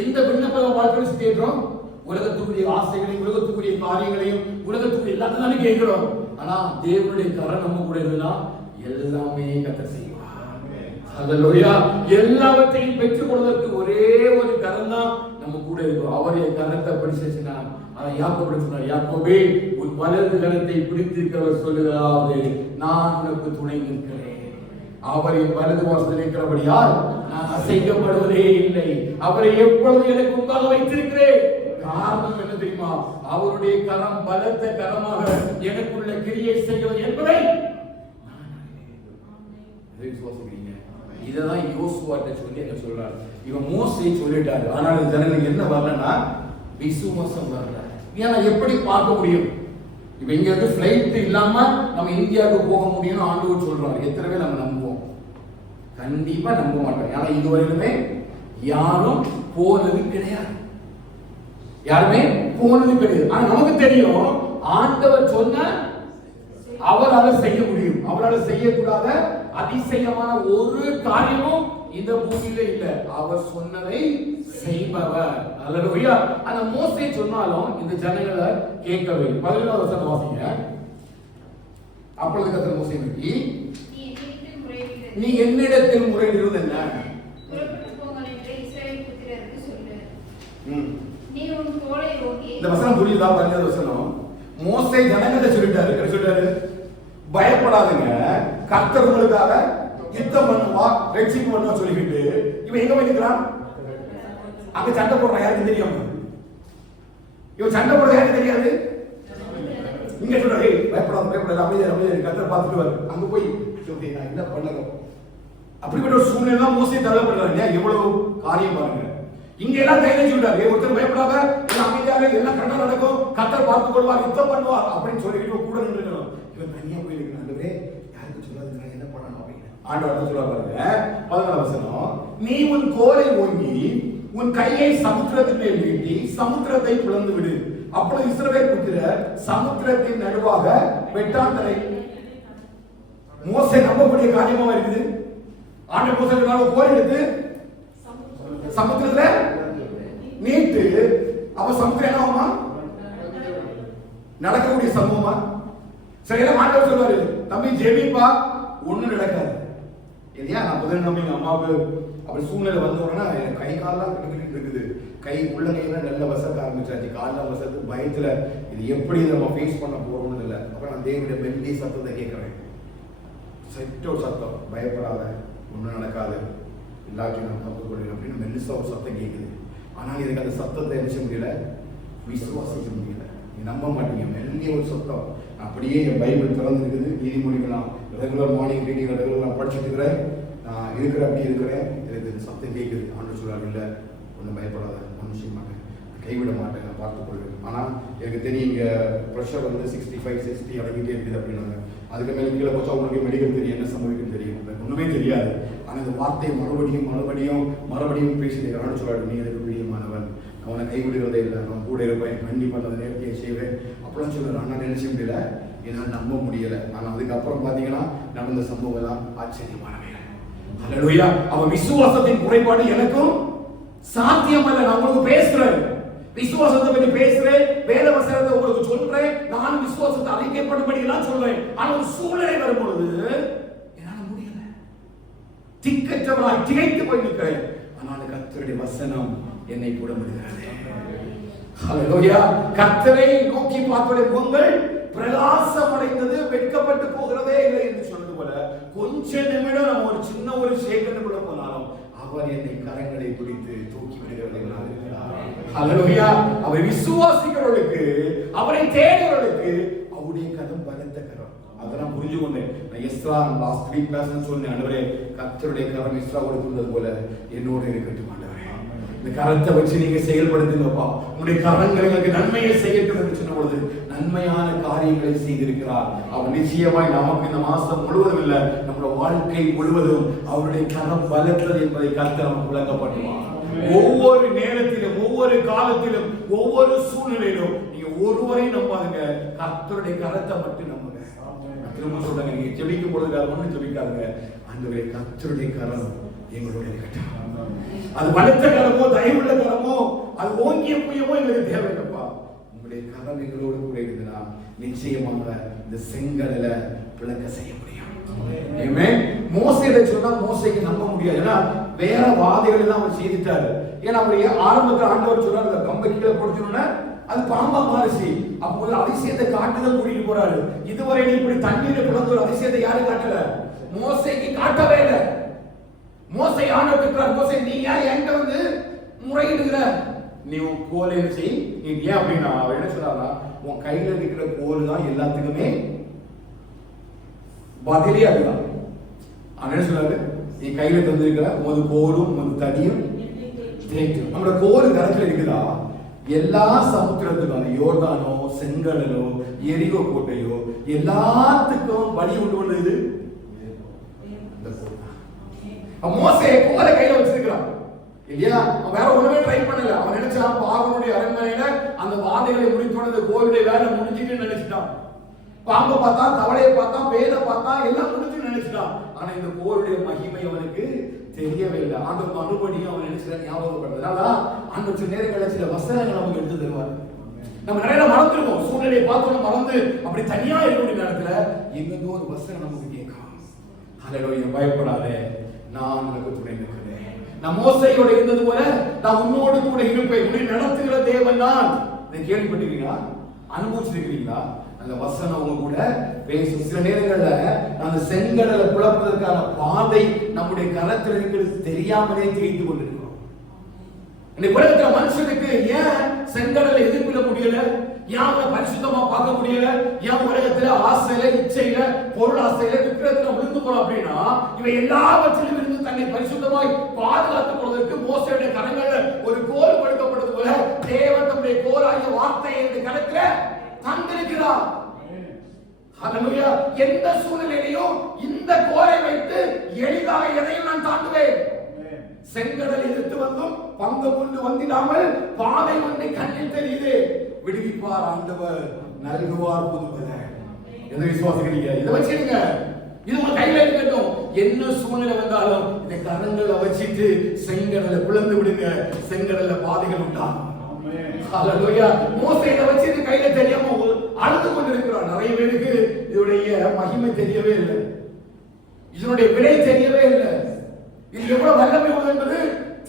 எந்த விண்ணப்பம் வாழ்க்கை தேடுறோம்? உலகத்துக்குரிய ஆசைகளையும் உலகத்துக்குரிய காரியங்களையும் உலகத்துக்குரிய எல்லாத்தையும் கேட்கிறோம். ஆனா தேவனுடைய கரம் நம்ம கூட இருந்தா எல்லாமே கர்த்தர் செய்வார். ஹல்லேலூயா. எல்லாவற்றையும் பெற்றுக் கொள்வதற்கு ஒரே ஒரு கரம் தான் நம்ம கூட இருக்கும். அவருடைய கரத்தை பிடிச்சினா அதை யாக்கோபு சொன்னார், யாக்கோபே உன் வலது கரத்தை பிடித்திருக்கிறவர் சொல்லுகிறாரு, நான் உனக்கு துணை நிற்கிறேன். அவரின் வலது வாசல் இருக்கிறபடியால் நான் அசைக்கப்படுவதே இல்லை. அவரை எப்பொழுது எனக்கு முன்பாக வைத்திருக்கிறேன். காரணம் என்ன தெரியுமா? அவருடைய கரம் பலத்த கரமாக எனக்குள்ள கிரியை செய்கிறது என்பதை இததான் யோசுவாட்ட சொல்லி என்ன சொல்றாரு. இவன் மோசே சொல்லிட்டாரு, ஆனால் ஜனங்களுக்கு என்ன வரலன்னா விசுவாசம் வரல. ஏன்னா எப்படி பார்க்க முடியும்? இப்ப இங்க இருந்து ஃபிளைட் இல்லாம நம்ம இந்தியாவுக்கு போக முடியும்னு ஆண்டவர் சொல்றாரு. எத்தனை பேர் நம்ம நம்புவோம்? கண்டிப்பா நம்ப மாட்டோம். ஏன்னா இதுவரையிலுமே யாரும் போனது கிடையாது. யாருமே போனது கிடையாது. ஆனா நமக்கு தெரியும் ஆண்டவர் சொன்ன அவரால் செய்ய முடியும். அவரால் செய்யக்கூடாத அதிசயமான ஒரு காரியமும் இந்த பூமியில இல்ல. அவர் சொன்னதை செய்பவர். அல்லேலூயா. அந்த மோசே சொன்னாலும் இந்த ஜனங்களை கேட்கவே. 11வது வசனம் வாசிங்க. அப்பொழுது கர்த்தர் மோசேயை நோக்கி, நீ என்னிடத்தில் முறையிடுவது என்ன? புறப்பட்டு போங்கள் என்று இஸ்ரவேல் புத்திரருக்கு சொல்லு. நீ உன் கோலை ஓங்கி. இந்த வசனம் புரியுதா? 12வது வசனம். மோசே ஜனங்களை சொல்லிட்டாரு. என்ன சொல்றாரு? பயப்படாதீங்க, கர்த்தர் உங்களுக்காக யுத்தம் பண்ணுவா, ரட்சிப்பு பண்ணுவா சொல்லிக்கிட்டு இவன் எங்க போய் நிற்கிறான்? அங்க சண்டை போடுறான். யாருக்கு தெரியாம? இவன் சண்டை போடுறது யாருக்கு தெரியாது? இங்க சொல்றாரு, பயப்படாத பயப்படாத, அமைதியா அமைதியா, கர்த்தர் பார்த்துட்டு வர. அங்க போய் நான் என்ன பண்ணல. அப்படிப்பட்ட ஒரு சூழ்நிலை மோசே தள்ளப்படுறாங்க. எவ்வளவு காரியம் பாருங்க. இங்க எல்லாம் தைரியம் சொல்றாரு, ஒருத்தர் பயப்படாத, எல்லாம் அமைதியாக, எல்லாம் கரெக்டா நடக்கும், கர்த்தர் பார்த்துக் கொள்வார், யுத்தம் பண்ணுவார் அப்படின்னு சொல்லிட்டு கூட நின்றுக்கணும். இவன் தனியா போய் இருக்கணும். ஆண்டவரே யாருக்கு சொல்லாதுங்க, என்ன பண்ணணும் அப்படின்னு ஆண்டவர் சொல்றாரு பாருங்க. 14வது வசனம். நீ உன் கோலை ஓங்கி உன் கையை சமுத்திரத்தின் மேல் நீட்டி சமுத்திரத்தை பிளந்து விடு. அப்பொழுது இஸ்ரவேல் புத்திரர் சமுத்திரத்தின் நடுவாக வெட்டாந்தரை. மோசே நம்பக்கூடிய காரியமா இருக்குது. ஆண்டவர் மோசே கோல் எடுத்து சமுத்திரத்துல நீட்டு. அவ சமுத்திரம் என்ன ஆகுமா? நடக்கக்கூடிய சம்பவமா? சரியா? ஆண்டவர் சொல்வாரு, தம்பி ஜெபிப்பா, ஒண்ணு நடக்காது. இல்லையா? நான் முதல் நம்பி எங்க அம்மாவுக்கு அப்படி சூழ்நிலை வந்த உடனே எனக்கு கை காலெல்லாம் கிட்ட இருக்குது. கை உள்ளங்கையெல்லாம் நல்ல வசக்க ஆரம்பிச்சாச்சு. காலில் வசத்து பயத்துல இது எப்படி நம்ம ஃபேஸ் பண்ண போறோம்னு இல்லை. அப்புறம் நான் தேவனுடைய மெல்லி சத்தத்தை கேட்கிறேன். சட்டோ சத்தம், பயப்படாத, ஒன்றும் நடக்காது, எல்லாத்தையும் நான் தப்பு கொள்வேன் அப்படின்னு மெல்லிசா ஒரு சத்தம் கேட்குது. ஆனால் எனக்கு அந்த சத்தத்தை நினைச்ச முடியல, விசுவாசிக்க முடியல. நீ நம்ப மாட்டீங்க, மெல்லிய ஒரு சத்தம். அப்படியே என் பைபிள் திறந்துருக்குது. நீதிமொழிகளாம் ரெகுலர் மார்னிங் ரீடிங் ரெகுலர் நான் படிச்சுட்டு இருக்கிறேன். நான் இருக்கிறேன், அப்படி இருக்கிறேன். எனக்கு சத்தம் கேட்குது. ஆண்டு சொல்றாரு, இல்லை ஒன்றும் பயப்படாத, ஒன்றும் செய்ய மாட்டேன், கைவிட மாட்டேன், நான் பார்த்துக்கொள்வேன். ஆனால் எனக்கு தெரியும் இங்கே ப்ரெஷர் வந்து 65 60 அடங்கிட்டே இருக்குது அப்படின்னாங்க. அதுக்கு மேலே கீழே போச்சா உங்களுக்கு மெடிக்கல் தெரியும், என்ன சம்பவிக்கும் தெரியும், ஒன்றுமே தெரியாது. ஆனால் இந்த வார்த்தையை மறுபடியும் பேசிட்டு ஆண்டு சொல்றாரு, நீ எனக்கு பிரியமானவன், அவனை கைவிடுறதே இல்லை, நான் கூட இருப்பேன், கண்டிப்பாக அந்த நேரத்தையை செய்வேன் அப்படிலாம் சொல்லுவேன். ஆனால் நினைச்ச முடியல, என்னால் நம்ப முடியலை. ஆனால் அதுக்கப்புறம் பார்த்தீங்கன்னா நடந்த சம்பவம் எல்லாம் ஆச்சரியமானவை. அல்லேலூயா. அவன் விசுவாசத்தின் குறைபாடு எனக்கும் சாத்தியம் அல்ல. நான் உங்களுக்கு பேசுறேன், விசுவாசத்தை பற்றி பேசுறேன், வேத வசனத்தை உங்களுக்கு சொல்றேன், நான் விசுவாசத்தை அறிக்கைப்படும்படி எல்லாம் சொல்றேன். ஆனால் ஒரு சூழ்நிலை வரும்பொழுது என்னால் முடியல, திக்கற்றவராய் திகைத்து போய் நிற்கிறேன். ஆனால் கர்த்தருடைய வசனம் என்னை கூட முடிகிறது. அல்லேலூயா. கர்த்தரை நோக்கி பார்ப்பதை உங்கள் பிரகாசம் அடைந்தது வெட்கப்பட்டு போகிறதே இல்லை என்று சொன்னது போல கொஞ்ச நிமிடம் நம்ம ஒரு சின்ன ஒரு சேகண்ட் கூட போனாலும் அவர் என்னை கரங்களை பிடித்து தூக்கி விடுகிறவர்களாக இருக்கிறார். அல்லேலூயா. அவரை விசுவாசிக்கிறவர்களுக்கு, அவரை தேடுகிறவர்களுக்கு அவருடைய கரம் பலத்த கரம். அதெல்லாம் புரிஞ்சு கொண்டேன். நான் எஸ்ரா லாஸ்ட் வீக் கிளாஸ்ல சொன்னேன், ஆண்டவரே கர்த்தருடைய கரம் எஸ்ராவோடு இருந்தது போல என்னோடு இருக்கட்டும் ஆண்டவரே. இந்த கரத்தை வச்சு நீங்க செயல்படுத்துங்கப்பா, உங்களுடைய கரங்கள் எனக்கு நன்மையை செய்யட்டும் என்று சொன்ன பொழுது நன்மையான காரியங்களை செய்திருக்கிறார். அவர் நிச்சயமாய் நமக்கு இந்த மாசம் முழுவதும் இல்ல, நம்முடைய வாழ்க்கை முழுவதும் அவருடைய கரம் பலத்தது என்பதை கர்த்தர் நமக்கு விளங்கப்படுவார். ஒவ்வொரு நேரத்திலும், ஒவ்வொரு காலத்திலும், ஒவ்வொரு சூழ்நிலையிலும் நீங்க ஒருவரை நம்பாதுங்க, கர்த்தருடைய கரத்தை மட்டும் நம்புங்க. திரும்ப சொல்றாங்க, நீங்க ஜெபிக்கும் பொழுது ஒண்ணு ஜெபிக்காதுங்க, ஆண்டவரே கர்த்தருடைய கரம் எங்களோட இருக்கட்டும். அது பலத்த கரமோ, தயவுள்ள கரமோ, அது ஓங்கிய புயமோ எங்களுக்கு தேவையில்லைப்பா, உங்களுடைய கரம் எங்களோடு கூட இருக்குதுன்னா நிச்சயமாக இந்த செங்கடலை பிளக்க செய்ய முடியும். மோசேல சொன்னா மோசைக்கு நம்ப முடியாது. ஏன்னா வேற வாதைகள் எல்லாம் அவர் செய்துட்டாரு. ஏன்னா அவர் ஆரம்பத்தில் ஆண்டவர் சொல்றாரு, அந்த கம்பை கீழே போடுச்சோன்னா அது பாம்பா மாறிச்சு. அப்போது அதிசயத்தை காட்டுதல் கூட்டிட்டு போறாரு. இதுவரை நீ இப்படி தண்ணீரை பிளந்து ஒரு அதிசயத்தை யாரும் காட்டல, மோசைக்கு காட்டவே இல்லை. மோசை ஆண்டவர், மோசை நீ யார் என்கிட்ட வந்து முறையிடுகிற, நீ உன் கோலை செய். நீ ஏன் அப்படின்னா அவர் என்ன சொல்றாருன்னா, உன் கையில இருக்கிற கோல் தான் எல்லாத்துக்குமே பதிலே அதுதான். அவன் என்ன சொல்றாரு, நீ கையில தந்திருக்கிற உமது கோலும் உமது தடியும் தேய்க்கும். நம்மளோட கோல் கரத்துல இருக்குதா, எல்லா சமுத்திரத்துக்கும், அந்த யோர்தானோ, செங்கடலோ, எரிகோ கோட்டையோ, எல்லாத்துக்கும் வழி உண்டு பண்ணது மோசே கோலை கையில வச்சிருக்கிறான் இல்லையா? அவன் வேற ஒண்ணுமே ட்ரை பண்ணல. அவன் நினைச்சான் பார்வோனுடைய அரண்மனையில அந்த வாதைகளை முடித்தோட கோவிலுடைய வேலை முடிஞ்சுன்னு நினைச்சிட்டான். பாம்பை பார்த்தா, தவளையை பார்த்தா, வேலை பார்த்தா, எல்லாம் முடிஞ்சுன்னு நினைச்சிட்டான். ஆனா இந்த கோவிலுடைய மகிமை அவனுக்கு தெரியவே இல்லை. ஆண்டவர் மறுபடியும் அவன் நினைச்சிட ஞாபகப்படுறதுனால ஆண்டவர் சில நேரங்களில் சில வசனங்கள் நமக்கு எடுத்து தருவார். நம்ம நிறைய மறந்துருவோம். சூழ்நிலையை பார்த்தோம் மறந்து அப்படி தனியா இருக்கக்கூடிய நேரத்துல எங்கேதோ ஒரு வசனம் நமக்கு கேட்கும். ஹல்லேலூயா, பயப்படாதே, நான் உனக்கு துணை நிற்கிறேன். நான் மோசையோட இருந்தது போல நான் உன்னோடு கூட இருப்பேன். உன்னை நடத்துகிற தேவன் தான். இதை கேள்விப்பட்டிருக்கீங்களா? அனுபவிச்சிருக்கீங்களா? அந்த வசனம் உங்க கூட பேசும். சில நேரங்கள்ல அந்த செங்கடலை பிளப்பதற்கான பாதை நம்முடைய கரத்தில் இருக்கிறது தெரியாமலே திகைத்து கொண்டிருக்கிறோம். இன்னைக்கு உலகத்துல மனுஷனுக்கு ஏன் செங்கடலை எதிர்கொள்ள முடியல? ஏன் அவனை பரிசுத்தமா பார்க்க முடியல? ஏன் உலகத்துல ஆசையில, இச்சையில, பொருள் ஆசையில, விக்கிரத்துல விழுந்து போறோம் அப்படின்னா இவை எல்லாவற்றிலும் இருந்து தன்னை பரிசுத்தமாய் பாதுகாத்துக் கொள்வதற்கு மோசேயுடைய கரங்கள்ல ஒரு கோல் கொடுக்கப்பட்டது போல தேவன் தம்முடைய கோலாகிய வார்த்தையை இந்த கரத்துல தந்திருக்கிறார். ஹல்லேலூயா. எந்த சூழ்நிலையிலும் இந்த கோலை வைத்து எளிதாக எதையும் நான் தாண்டுவேன். செங்கடல் எதிர்த்து வந்தும் பங்கு கொண்டு வந்திடாமல் பாதை ஒன்றை கண்ணில் தெரியுது. விடுவிப்பார் ஆண்டவர், நல்குவார் புதுபல. எதை விசுவாசிக்கிறீங்க? இதை வச்சிருங்க. இது உங்க கையில இருக்கட்டும். என்ன சூழ்நிலை வந்தாலும் இந்த கரங்களை வச்சிட்டு செங்கடலை பிளந்து விடுங்க. செங்கடல்ல பாதைகள் உண்டாகும். ஹல்லேலூயா. மோசே இதை வச்சிட்டு கையில தெரியாம அழுது கொண்டிருக்கிறார். நிறைய பேருக்கு இதனுடைய மகிமை தெரியவே இல்லை, இதனுடைய விலை தெரியவே இல்லை, இது எவ்வளவு வல்லமை உள்ளது என்பது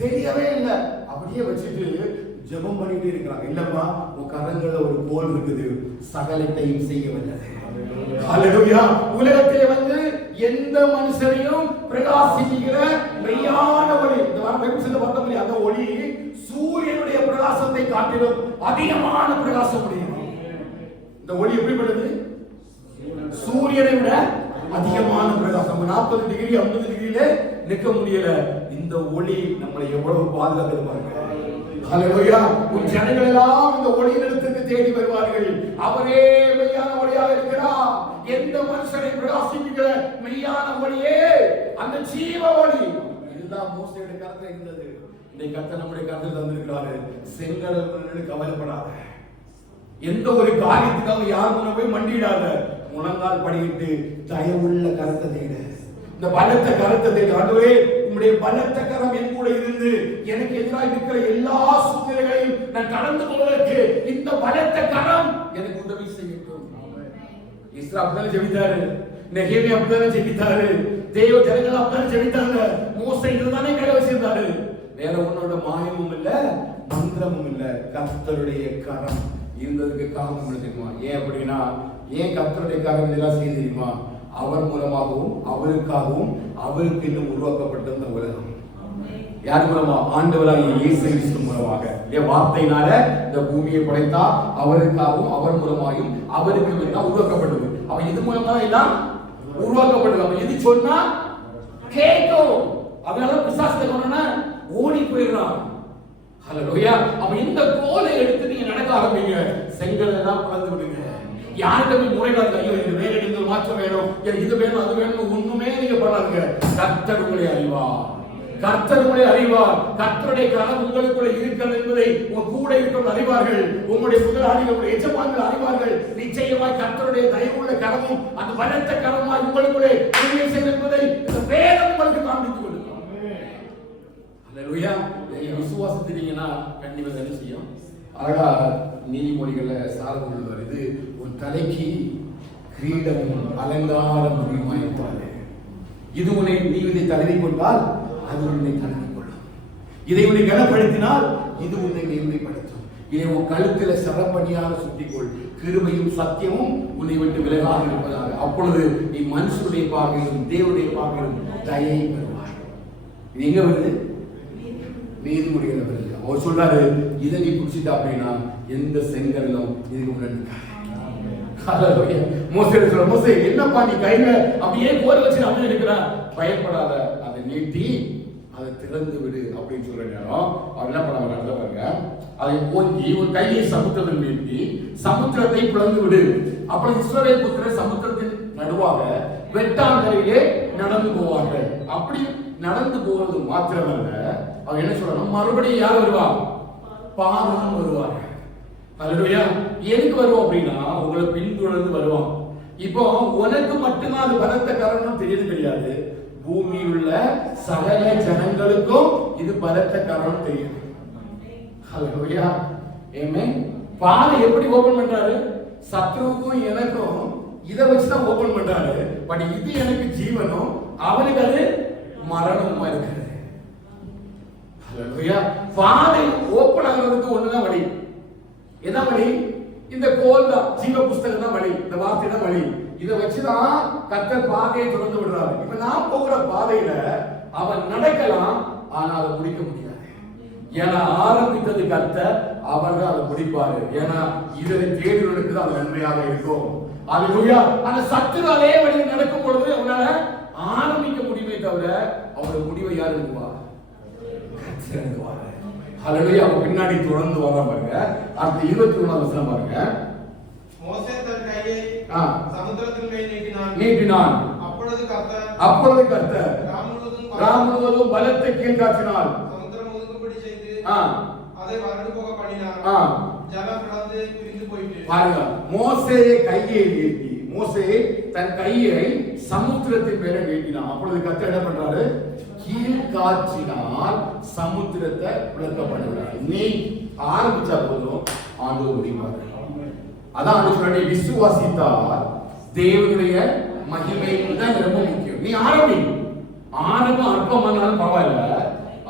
தெரியவே இல்லை. அப்படியே வச்சுட்டு ஜெபம் பண்ணிட்டு இருக்கிறாங்க. இல்லம்மா, உன் கரங்கள்ல ஒரு கோல் இருக்குது, சகலத்தையும் செய்ய வல்லது. ஹல்லேலூயா. உலகத்திலே வந்து எந்த மனுஷனையும் பிரகாசிக்கிற மெய்யான ஒளி, இந்த வாரம் பார்த்தோம், அந்த ஒளி சூரியனுடைய பிரகாசத்தை காட்டிலும் அதிகமான பிரகாசம் உடையது. இந்த ஒளி எப்படிப்பட்டது? சூரியனை விட அதிகமான பிரகாசம். 40 டிகிரி 50 டிகிரியில நிற்க முடியல. இந்த ஒளி நம்மளை எவ்வளவு பாதுகாத்து பாருங்க. ஹல்லேலூயா. உன் ஜனங்கள் எல்லாம் இந்த ஒளியின் இடத்துக்கு தேடி வருவார்கள். அவரே மெய்யான ஒளியாக இருக்கிறார். எந்த மனுஷனை பிரகாசிக்கிற மெய்யான ஒளியே அந்த ஜீவ ஒளி. இதுதான் மோசேயுடைய கருத்துல இருந்தது. இன்னைக்கு கர்த்தர் நம்முடைய கருத்தில் தந்திருக்கிறாரு. செங்கடல் கவலைப்படாத, எந்த ஒரு காரியத்துக்காக யார் முன்ன போய் மண்டிடாத, முழங்கால் படியிட்டு தயவுள்ள கரத்தை தேடு. இந்த பலத்த கரத்தை தேடு. ஆண்டவரே, உம்முடைய பலத்த கரம் என் கூட இருந்து எனக்கு எதிராக இருக்கிற எல்லா சூழ்நிலைகளையும் நான் கடந்து போவதற்கு இந்த பலத்த கரம் எனக்கு உதவி செய்யட்டும். இஸ்ரா அப்படிதான் ஜெபித்தாரு, நெகேமியா அப்படிதான் ஜெபித்தாரு, தேவ ஜனங்கள் அப்படிதான் ஜெபித்தாங்க. மோசே இதுதானே கையில வச்சிருந்தாரு. வேற உன்னோட மாயமும் இல்ல, மந்திரமும் இல்ல, கர்த்தருடைய கரம் இருந்ததுக்கு காரணம் என்ன தெரியுமா? ஏன் அப்படின்னா, ஏன் கர்த்தருடைய கரம் இதெல்லாம் செய்ய தெரியுமா? அவர் மூலமாகவும் அவருக்காகவும் அவருக்கு இன்னும் உருவாக்கப்பட்ட இந்த உலகம் யார் மூலமா? ஆண்டவராகிய இயேசு கிறிஸ்து மூலமாக. என் வார்த்தையினால இந்த பூமியை படைத்தார். அவருக்காகவும் அவர் மூலமாயும் அவருக்கு எல்லாம் உருவாக்கப்பட்டது. அவன் இது மூலமா எல்லாம் உருவாக்கப்பட்டது. அவன் எது சொன்னா கேட்கும். அதனால பிசாசத்தை கொண்டா ஓடி போயிடுறான். ஹல்லேலூயா. அவன் இந்த கோலை எடுத்து நீங்க நடக்க ஆரம்பிங்க, செங்கல் எல்லாம் பிளந்து விடுங்க. யார்கிட்ட முறையிடாது, ஐயோ இது வேற எடுத்து மாற்றம் வேணும், இது வேணும் அது வேணும், ஒண்ணுமே நீங்க பண்ணாதுங்க. கர்த்தர் உங்களை அறிவார், கர்த்தர் உங்களை அறிவார். கர்த்தருடைய கரம் உங்களுக்குள்ள இருக்கிறது என்பதை உங்க கூட இருக்கிறவங்க அறிவார்கள். உங்களுடைய முதலாளிகள், உங்களுடைய எஜமான்கள் அறிவார்கள். நிச்சயமாய் கர்த்தருடைய தயவுள்ள கரமும் அந்த பலத்த கரமாய் உங்களுக்குள்ளே உண்மை செய்து என்பதை இந்த வேதம் உங்களுக்கு காண்பித்து கொடுக்கும். ஹல்லேலூயா. விசுவாசத்தினீங்கன்னா கண்டிப்பா என்ன செய்யும்? அழகா நீதிமொழிகள்ல சாலமோன் வருது, உன் தலைக்கு கிரீடமும் அலங்கார முடியுமாயிருப்பாரு. இது உன்னை நீ இதை தழுவி கொண்டால் அது உன்னை தழுவி கொள்ளும். இதை உன்னை கனப்படுத்தினால் இது உன்னை மேன்மைப்படுத்தும். இதை உன் கழுத்துல சரப்பணியாக சுத்திக்கொள். கிருபையும் சத்தியமும் உன்னை விட்டு விலகாக இருப்பதாக. அப்பொழுது நீ மனுஷனுடைய பார்வையிலும் தேவனுடைய பார்வையிலும் தயை பெறுவாய். இது எங்க வருது? நீதிமொழிகள் வருது. அவர் சொல்றாரு, இதை நீ குடிச்சிட்ட அப்படின்னா எந்த செங்கல்லும் இதுக்கு முன்னாடி. மோசே சொல்ற, மோசே என்னப்பா நீ கையில அப்படியே கோல் வச்சு அப்படி இருக்கிற, பயப்படாத, அதை நீட்டி அதை திறந்து விடு அப்படின்னு சொல்ற நேரம் அவர் என்ன பண்ண பாருங்க, அதை ஓங்கி ஒரு கையை சமுத்திரத்தில் வீழ்த்தி சமுத்திரத்தை பிளந்து விடு. அப்புறம் இஸ்ரவேல் புத்திரர் சமுத்திரத்தின் நடுவாக வெட்டாந்தரையிலே நடந்து போவார்கள். அப்படி நடந்து போவது மாத்திரமல்ல, அவர் என்ன சொல்றாங்க, மறுபடியும் யார் வருவா? பார்வோன் வருவாங்க. அல்லேலூயா. எதுக்கு வருவோம் அப்படின்னா உங்களை பின்தொடர்ந்து வருவான். இப்போ உனக்கு மட்டும்தான் அது பலத்த காரணம் தெரியாது, பூமியில் உள்ள சகல ஜனங்களுக்கும் இது பலத்த காரணம் தெரியும். அல்லேலூயா. ஆமென். பாதை எப்படி ஓபன் பண்றாரு? சத்ருவுக்கும் எனக்கும் இதை வச்சுதான் ஓபன் பண்றாரு. பட் இது எனக்கு ஜீவனும் அவனுக்கு அது மரணமா இருக்கிறது. அல்லேலூயா. பாதை ஓபன் ஆகிறதுக்கு ஒண்ணுதான் வழி. என்ன வழி? இந்த கோல் தான், ஜீவ புஸ்தகம் தான் வழி, இந்த வார்த்தை தான் வழி. இதை வச்சுதான் கர்த்தர் பாதையை திறந்து விடுறாரு. இப்ப நான் போகிற பாதையில அவன் நடக்கலாம், ஆனா அதை முடிக்க முடியாது. ஏன்னா ஆரம்பித்தது கர்த்தர், அவர் தான் அதை முடிப்பாரு. ஏன்னா இதை தேடுவதற்கு தான் அது நன்மையாக இருக்கும். அல்லேலூயா. அந்த சத்துரு அதே வழியில் நடக்கும் பொழுது அவனால ஆரம்பிக்க முடியுமே தவிர அவருடைய முடிவை யார் எடுக்குவா? கர்த்தர் எடுக்குவார். அல்லேலூயா. அவன் பின்னாடி தொடர்ந்து வர பாருங்க. அடுத்த 21ஆம் வசனம் பாருங்க. மோசே தன் கையை சமுத்திரத்தின் மேல் நீட்டினான். அப்பொழுது கர்த்தர் ராம் முழுவதும் பலத்தை கீழ்காற்றினார். சமுத்திரம் ஒதுங்கும்படி செய்து அதை வறண்டு போக பண்ணினார். ஜலம் பிளந்து பிரிந்து போயிற்று. பாருங்க, மோசே கையை நீட்டி, மோசே தன் கையை சமுத்திரத்தின் மேல நீட்டினான். அப்பொழுது கர்த்தர் என்ன பண்றாரு? கீழ்காற்றினால் சமுத்திரத்தை பிளக்க பண்ணுறார். நீ ஆரம்பிச்சா போதும் ஆண்டவர் முடிவார். அதான் சொல்ற, விசுவாசித்தார் தேவனுடைய மகிமை தான் ரொம்ப முக்கியம். நீ ஆரம்பம் அற்பமானாலும் பரவாயில்ல,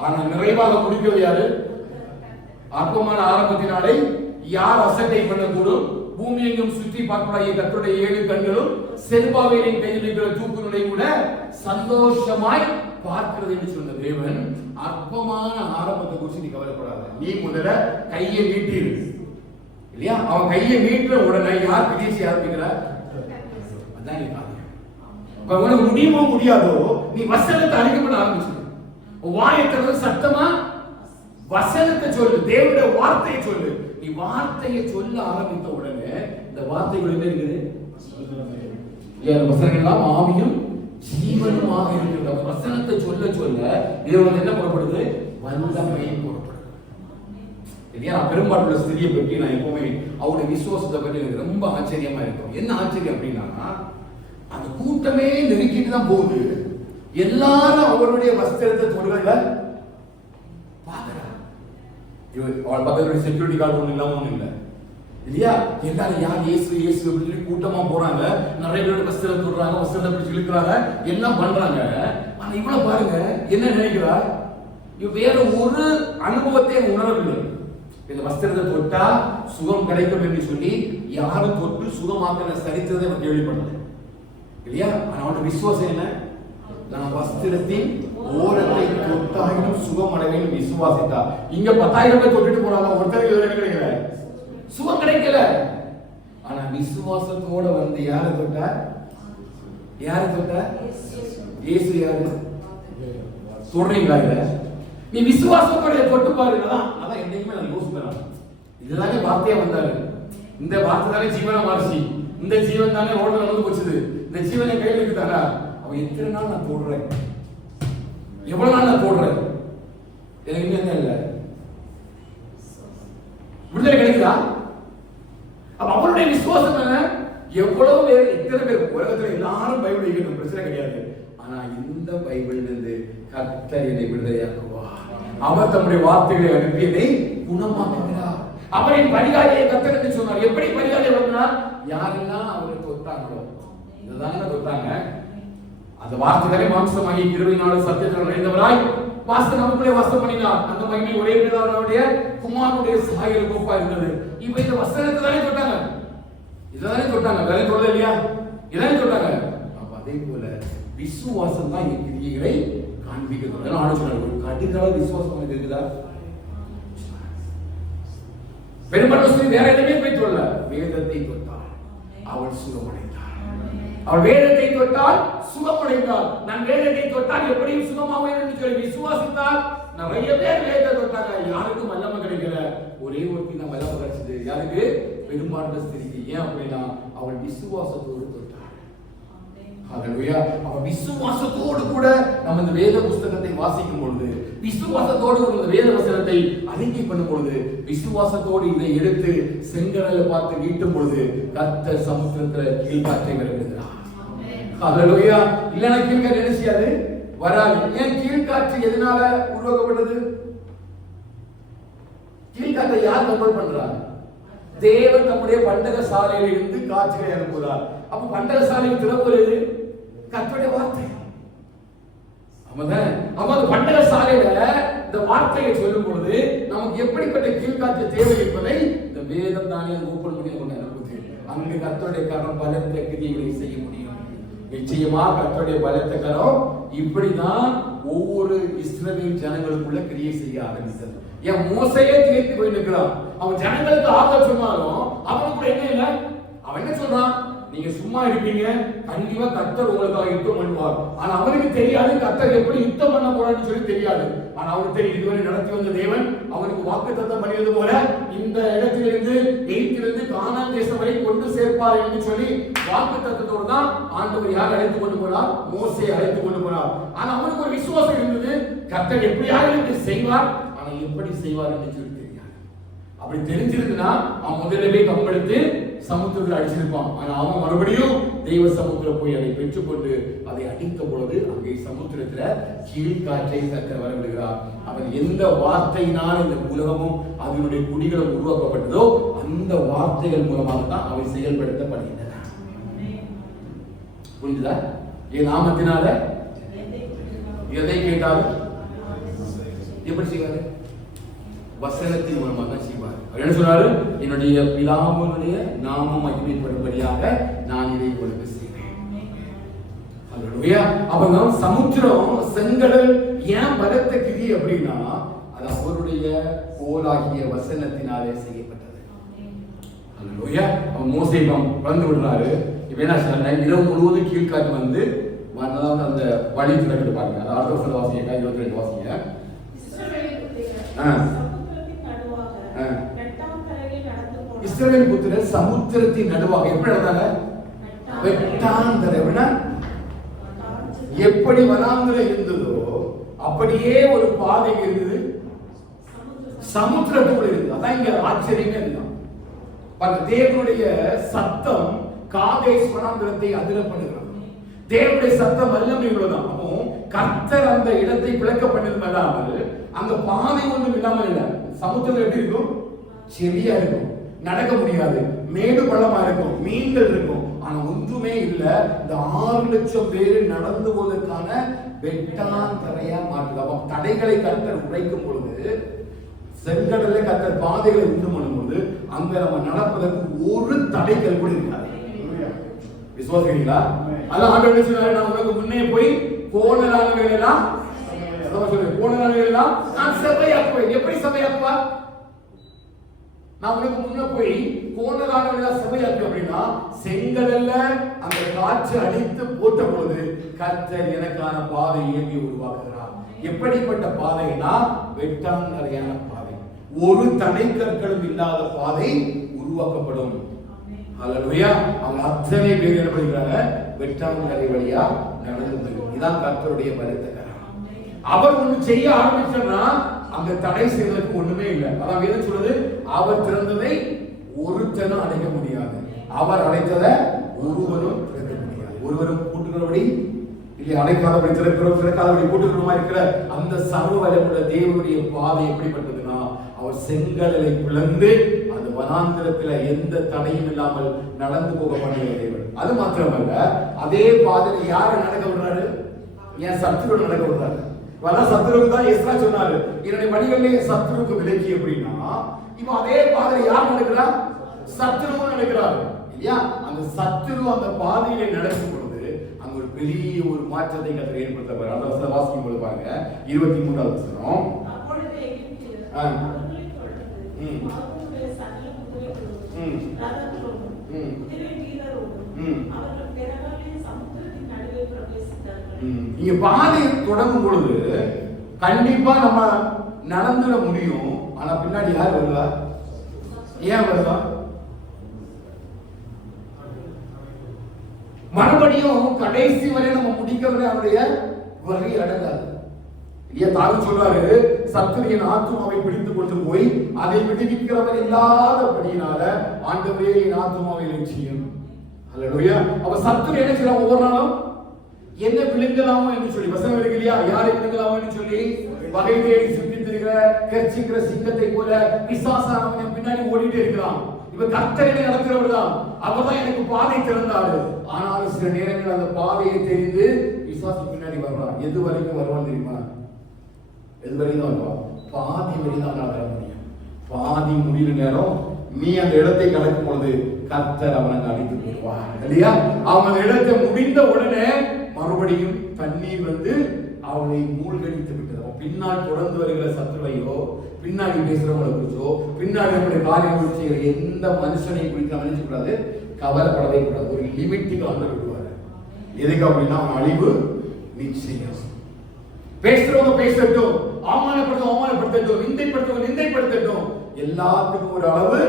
ஆனா நிறைவாக முடிக்கிறது யாரு? அற்பமான ஆரம்பத்தினாலே யார் அசட்டை பண்ணக்கூடும்? பூமி எங்கும் சுற்றி பார்க்கக்கூடிய கர்த்தருடைய 7 கண்களும் செருபாபேலின் கையில் இருக்கிற தூக்குகளை கூட சந்தோஷமாய் பார்க்கிறது என்று சொன்ன தேவன், அற்பமான ஆரம்பத்தை குறித்து நீ கவலைப்படாத. நீ முதல்ல கையை நீட்டிரு இல்லையா? அவன் கையை நீட்டுற உடனே யார் பிடிச்சி ஆரம்பிக்கிறார்? அதான் நீ பாருங்க. உனக்கு முடியுமோ முடியாதோ நீ வசனத்தை அறிக்கப்பட ஆரம்பிச்சு வாயத்தை சத்தமா வசனத்தை சொல்லு, தேவனுடைய வார்த்தையை சொல்லு. நீ வார்த்தையை சொல்ல ஆரம்பித்த உடனே இந்த வார்த்தைகள் என்ன இருக்குது? வசனங்கள் எல்லாம் ஆவியும் ஜீவனுமாக இருக்கிற வசனத்தை சொல்ல சொல்ல இது என்ன புறப்படுது? வல்லமை புறப்படுது. பெரும்பாலுள்ள ஸ்திரியை பற்றி நான் எப்பவுமே அவருடைய விசுவாசத்தை பற்றி எனக்கு ரொம்ப ஆச்சரியமா இருக்கும். என்ன ஆச்சரியம் அப்படின்னா, அந்த கூட்டமே நெருக்கிட்டு தான் போகுது. எல்லாரும் அவருடைய வஸ்திரத்தை தொடுறதுல பாக்குறாங்க. அவள் பக்கத்துல செக்யூரிட்டி கார்டு ஒண்ணு இல்லாம ஒண்ணு இல்லை இல்லையா? எல்லாரும் யார் இயேசு இயேசு அப்படின்னு கூட்டமா போறாங்க. நிறைய பேர் வஸ்திரம் தொடுறாங்க, வஸ்திரத்தை பிடிச்சி இழுக்கிறாங்க, எல்லாம் பண்றாங்க. ஆனா இவ்வளவு பாருங்க, என்ன நினைக்கிறா? இவ வேற ஒரு அனுபவத்தை உணரவில்லை. இந்த வஸ்திரத்தை தொட்டா சுகம் கிடைக்கும் என்று சொல்லி யாரும் தொட்டு சுகமாக்கிற சரித்திரத்தை அவன் கேள்விப்பட்டது இல்லையா? ஆனா அவனோட விசுவாசம் என்ன? நான் வஸ்திரத்தின் ஓரத்தை தொட்டாயினும் சுகம் அடைவேன் விசுவாசித்தா. இங்க 10,000 பேர் தொட்டுட்டு போனாங்க, ஒருத்தருக்கு எதுவும் கிடைக்கல, சுகம் கிடைக்கல. ஆனா விசுவாசத்தோட வந்து யாரை தொட்டா? இயேசு யாரு? சொல்றீங்களா? இத நீ விசுவாசத்தோட தொட்டு பாரு. அதான் என்னைக்குமே நான் யோசிப்பேன். இதுதானே வார்த்தையா வந்தாரு. இந்த வார்த்தை தானே ஜீவனா மாறிச்சு. இந்த ஜீவன் தானே ரோட்ல நடந்து போச்சுது. இந்த ஜீவனை கையில் இருக்குதானா? அவன் எத்தனை நாள் நான் போடுறேன், எவ்வளவு நாள் நான் போடுறேன், எனக்கு என்ன இல்லை விடுதலை கிடைக்குதா? அப்ப அவருடைய விசுவாசம் என்ன? எவ்வளவு பேர், எத்தனை பேர் உலகத்துல எல்லாரும் பைபிள் படிக்கணும், பிரச்சனை கிடையாது. ஆனா இந்த பைபிள் இருந்து கர்த்தர் என்னை விடுதலையாக்குவார். அவர் தம்முடைய வார்த்தைகளை அனுப்பி என்னை குணமாக்குகிறார். அவரின் பரிகாரியை கர்த்தர் என்று சொன்னார். எப்படி பரிகாரியை வந்தார்? யாரெல்லாம் அவரை தொட்டாங்களோ, இதுதாங்க தொட்டாங்க. அந்த வார்த்தைகளை மாம்சமாகி கிருபையினாலும் சத்தியத்தில் நிறைந்தவராய் வாசம் நமக்குள்ளே வாசம் பண்ணினார். அந்த மகிமை ஒரே பிதாவுடைய குமாரனுடைய சாயல் கோப்பா இருந்தது. இப்ப இந்த வசனத்தை தானே தொட்டாங்க, இதானே தொட்டாங்க, வேற சொல்ல இல்லையா? இதானே தொட்டாங்க. அப்ப அதே போல விசுவாசம் தான் இந்த கிரியைகளை காண்பிக்கிறது. ஆலோசனை கடுகளவு விசுவாசம் உனக்கு இருக்குதா? பெரும்பாலும் வேற எதுவுமே போய் சொல்ல, வேதத்தை தொட்டார், அவள் சுகமடைந்தார். அவர் வேதத்தை தொட்டால் சுகமடைந்தார். நான் வேதத்தை தொட்டால் எப்படியும் சுகமாவேன் என்று சொல்லி விசுவாசித்தார். நிறைய பேர் வேதத்தை தொட்டாங்க, யாருக்கும் வல்லமை கிடைக்கல. ஒரே ஒருத்தி தான் வல்லமை கிடைச்சது. யாருக்கு? பெரும்பான்மை ஸ்திரிக்கு. ஏன் அப்படின்னா அவள் விசுவாசத்தோடு தொட்டாள். ஹல்லேலூயா. அவ விசுவாசத்தோடு கூட நம்ம இந்த வேத புத்தகத்தை வாசிக்கும் பொழுது, விசுவாசத்தோடு இந்த வேத வசனத்தை அறிக்கை பண்ணும் பொழுது, விசுவாசத்தோடு இதை எடுத்து செங்கடலை பார்த்து நீட்டும் பொழுது கர்த்தர் சமுத்திரத்தில் கீழ்காற்றை விடுகிறார். ஹல்லேலூயா. இல்லைன்னா கீழ்காற்று என்ன செய்யாது? வராது. ஏன்? கீழ்காற்று எதனால உருவாக்கப்பட்டது? கீழ்காற்றை யார் கண்ட்ரோல் பண்றாங்க? தேவன் நம்முடைய பண்டக சாலையில் இருந்து காற்றுகளை அனுப்புகிறார். அப்ப பண்டக சாலையில் திறவுகிறது கர்த்தருடைய வார்த்தை. ஆமாம். பண்டக சாலையில இந்த வார்த்தையை சொல்லும் பொழுது நமக்கு எப்படிப்பட்ட கீழ்காற்று தேவை என்பதை இந்த வேதம் தானே ஓபன் பண்ணி கொண்டு அனுப்புது. அங்கு கர்த்தருடைய கரம் பலத்த கிரியைகளை செய்ய முடியும். நிச்சயமா கர்த்தருடைய பலத்த கரம் இப்படிதான் ஒவ்வொரு இஸ்ரவேல் ஜனங்களுக்குள்ள கிரியை செய்ய ஆரம்பித்தது. என் மோசையே தீர்த்து போய் நிற்கிறான். அவன் ஜனங்களுக்கு ஆக சொன்னாலும் அவனுக்கு என்ன இல்லை. அவன் என்ன சொல்றான்? நீங்க சும்மா இருப்பீங்க, கண்டிப்பா கர்த்தர் உங்களுக்காக யுத்தம் பண்ணுவார். ஆனா அவனுக்கு தெரியாது கர்த்தர் எப்படி யுத்தம் பண்ண போறான்னு சொல்லி தெரியாது. ஆனா அவனுக்கு தெரியும் இதுவரை நடத்தி வந்த தேவன் அவனுக்கு வாக்குத்தத்தம் பண்ணியது போல இந்த இடத்திலிருந்து எகிப்திலிருந்து கானான் தேசம் வரை கொண்டு சேர்ப்பார் என்று சொல்லி வாக்குத்தத்தத்தோடு தான் ஆண்டவர் யார் அழைத்து கொண்டு போனார்? மோசே அழைத்து கொண்டு போனார். ஆனா அவனுக்கு ஒரு விசுவாசம் இருந்தது, கர்த்தர் எப்படியாவது செய்வார். ஆனா எப்படி செய்வார் என்று சொல்லி தெரியாது. அப்படி தெரிஞ்சிருந்தா அவன் முதலிலே கம்பெடுத்து சமுத்திரத்தில் அடிச்சிருப்பான். ஆனா அவன் மறுபடியும் தெய்வ சமுத்திரம் போய் அதை பெற்றுக்கொண்டு அதை அடித்த பொழுது அங்கே சமுத்திரத்துல கீழ்காற்றை கர்த்தர் வரவிடுகிறார். அவன் எந்த வார்த்தையினால் இந்த உலகமும் அதனுடைய குடிகளும் உருவாக்கப்பட்டதோ அந்த வார்த்தைகள் மூலமாக தான் அவை செயல்படுத்தப்படுகின்றன. புரிஞ்சுதா? என் நாமத்தினால எதை கேட்டாலும் எப்படி செய்வாரு? வசனத்தின் மூலமாக தான் செய்வார். அவர் என்ன சொல்றாரு? என்னுடைய பிதாவுடைய நாமம் மகிமைப்படும்படியாக நான் இதை உங்களுக்கு செய்வேன். ஹல்லேலூயா. அப்ப சமுத்திரம் செங்கடல் ஏன் பலத்த கிரி அப்படின்னா அது அவருடைய கோலாகிய வசனத்தினாலே செய்யப்பட்டது. ஹல்லேலூயா. அவன் மோசே கலந்து விடுறாரு. இப்ப என்ன சொல்றாங்க? இரவு முழுவதும் கீழ்காற்று வந்து அந்த வழி திறக்கிட்டு பாருங்க. அது அடுத்த வருஷம் வாசிங்க, 22 வாசிங்க. இஸ்ரவேல் புத்திரர் சமுத்திரத்தின் நடுவாக எப்படி நடந்தாங்க? வெட்டாந்தரை. எப்படி வனாந்தரை இருந்ததோ அப்படியே ஒரு பாதை இருந்தது, சமுத்திரத்தோடு இருந்தது. அதான் இங்க ஆச்சரியமே இருந்தான். தேவனுடைய சத்தம் காதேஸ் வனாந்தரத்தை அதிர பண்ணுகிறான். தேவனுடைய சத்தம் வல்லமை உள்ளதான். அப்போ கர்த்தர் அந்த இடத்தை விளக்க பண்ணதும் இல்லாமல் அங்க பாதை ஒன்றும் இல்லாமல் இல்லை. சமுத்திரம் எப்படி இருக்கும்? செடியா இருக்கும், நடக்க முடியாது, மேடு பள்ளமா இருக்கும், மீன்கள் இருக்கும். ஆனா ஒன்றுமே இல்ல. இந்த 6 லட்சம் பேர் நடந்து போவதற்கான வெட்டாந்தரையா மாற்றுது. அப்ப தடைகளை கர்த்தர் உடைக்கும் பொழுது, செங்கடலை கர்த்தர் பாதைகளை உண்டு பண்ணும் பொழுது அங்க நம்ம நடப்பதற்கு ஒரு தடைகள் கூட இருக்காது. விசுவாசிக்கிறீங்களா? அதான் ஆண்டவர் என்ன சொல்றாரு? நான் உனக்கு முன்னே போய் கோணலானவைகள் எல்லாம் கோணலானவைகள் நான் செவ்வையாக்குவேன். எப்படி செவ்வையாக்குவா? நான் உனக்கு முன்ன போய் கோணலானவைகள் செவ்வையாக்கு அப்படின்னா செங்கடல்ல அந்த காற்று அடித்து போட்ட பொழுது கர்த்தர் எனக்கான பாதை இயங்கி உருவாக்குகிறார். எப்படிப்பட்ட பாதைனா வெட்டாந்தரையான பாதை, ஒரு தடைக்கற்களும் இல்லாத பாதை உருவாக்கப்படும். ஹல்லேலூயா. அவங்க அத்தனை பேர் என்ன பண்ணுகிறாங்க? வெட்டாந்தரை வழியா நடந்து. இதான் கர்த்தருடைய பலத்த கரம். அவர் ஒண்ணு செய்ய ஆரம்பிச்சா அங்க தடை செய்வதற்கு ஒண்ணுமே இல்லை. அதான் வேதம் சொல்றது, அவர் திறந்ததை ஒருத்தனும் அடைக்க முடியாது, அவர் அடைத்ததை ஒருவரும் திறக்க முடியாது. ஒருவரும் கூட்டுகிறபடி இல்லை, அடைக்காதபடி திறக்கிறோம், திறக்காதபடி கூட்டுகிறோமா இருக்கிற அந்த சர்வ வல்லமையுள்ள தேவனுடைய பாதை எப்படிப்பட்டதுன்னா அவர் செங்கடலை பிளந்து அந்த வனாந்திரத்துல எந்த தடையும் இல்லாமல் நடந்து போக பண்ணிய தேவன். அது மாத்திரமல்ல, அதே பாதையில யாரை நடக்க விடுறாரு? ஏன் சத்துரு நடக்க விடுறாரு? சத்துருக்கு தான் எஸ்ரா சொன்னாரு, என்னுடைய வழிகளிலே சத்துருக்கு விலக்கி அப்படின்னா இவன் அதே பாதையில யார் நடக்கிறார்? சத்துருவும் நடக்கிறார் இல்லையா? அந்த சத்துரு அந்த பாதையில நடக்கும் பொழுது அங்க ஒரு பெரிய ஒரு மாற்றத்தை கர்த்தர் ஏற்படுத்த. அந்த வசனம் வாசிக்கும் போது பாருங்க, 23வது வசனம். நீங்க பாதை தொடங்கும் பொழுது கண்டிப்பா நம்ம நடந்துட முடியும். ஆனா பின்னாடி யார் வருவா? ஏன் வருவா? மறுபடியும் கடைசி வரை நம்ம முடிக்கவரை அவருடைய வரை அடங்காது. ஏன் தாவி சொல்றாரு, சத்துருவின் ஆத்துமாவை பிடித்து கொண்டு போய் அதை விடுவிக்கிறவன் இல்லாதபடியினால ஆண்டவரே என் ஆத்துமாவை லட்சியம். அல்லேலூயா. அப்ப சத்துரு என்ன செய்யலாம்? ஒவ்வொரு நாளும் என்ன விழுங்கலாமோ என்று சொல்லி வசனம் இருக்கு இல்லையா? யாரை விழுங்கலாமோ என்று சொல்லி வகை தேடி சுற்றித்திருக்கிற கர்ச்சிக்கிற சிங்கத்தை போல பிசாசானவன் பின்னாடி ஓடிட்டே இருக்கிறான். இவன் கர்த்தரை நடக்கிறவர் தான், அவர் தான் எனக்கு பாதை திறந்தாரு. ஆனால் சில நேரங்கள் அந்த பாதையை தெரிந்து பிசாசு பின்னாடி வர்றான். எது வரைக்கும் வருவான் தெரியுமா? எது வரைக்கும் வருவான்? பாதி வரைக்கும் தான் வர முடியும். பாதி முடிகிற நேரம் நீ அந்த இடத்தை கடக்கும் பொழுது கர்த்தர் அவனை அடித்து போடுவார் இல்லையா? அவன் அந்த இடத்தை முடிந்த உடனே மறுபடியும் தண்ணீர் வந்து அவனை மூழ்கடித்து விட்டது. பின்னால் தொடர்ந்து வருகிற சத்துருவையோ, பின்னாடி பேசுறவங்களை குறிச்சோ, பின்னாடி நம்முடைய காரியம் குறிச்சு எந்த மனுஷனை குறித்து நம்ம நினைச்சு கூடாது, கவலைப்படவே கூடாது. ஒரு லிமிட்டுக்கு வந்து விடுவாரு. எதுக்கு அப்படின்னா அவன் அழிவு நிச்சயம். பேசுறவங்க பேசட்டும், அவமானப்படுத்தட்டும், நிந்தைப்படுத்தட்டும், எல்லாத்துக்கும் ஒரு அளவு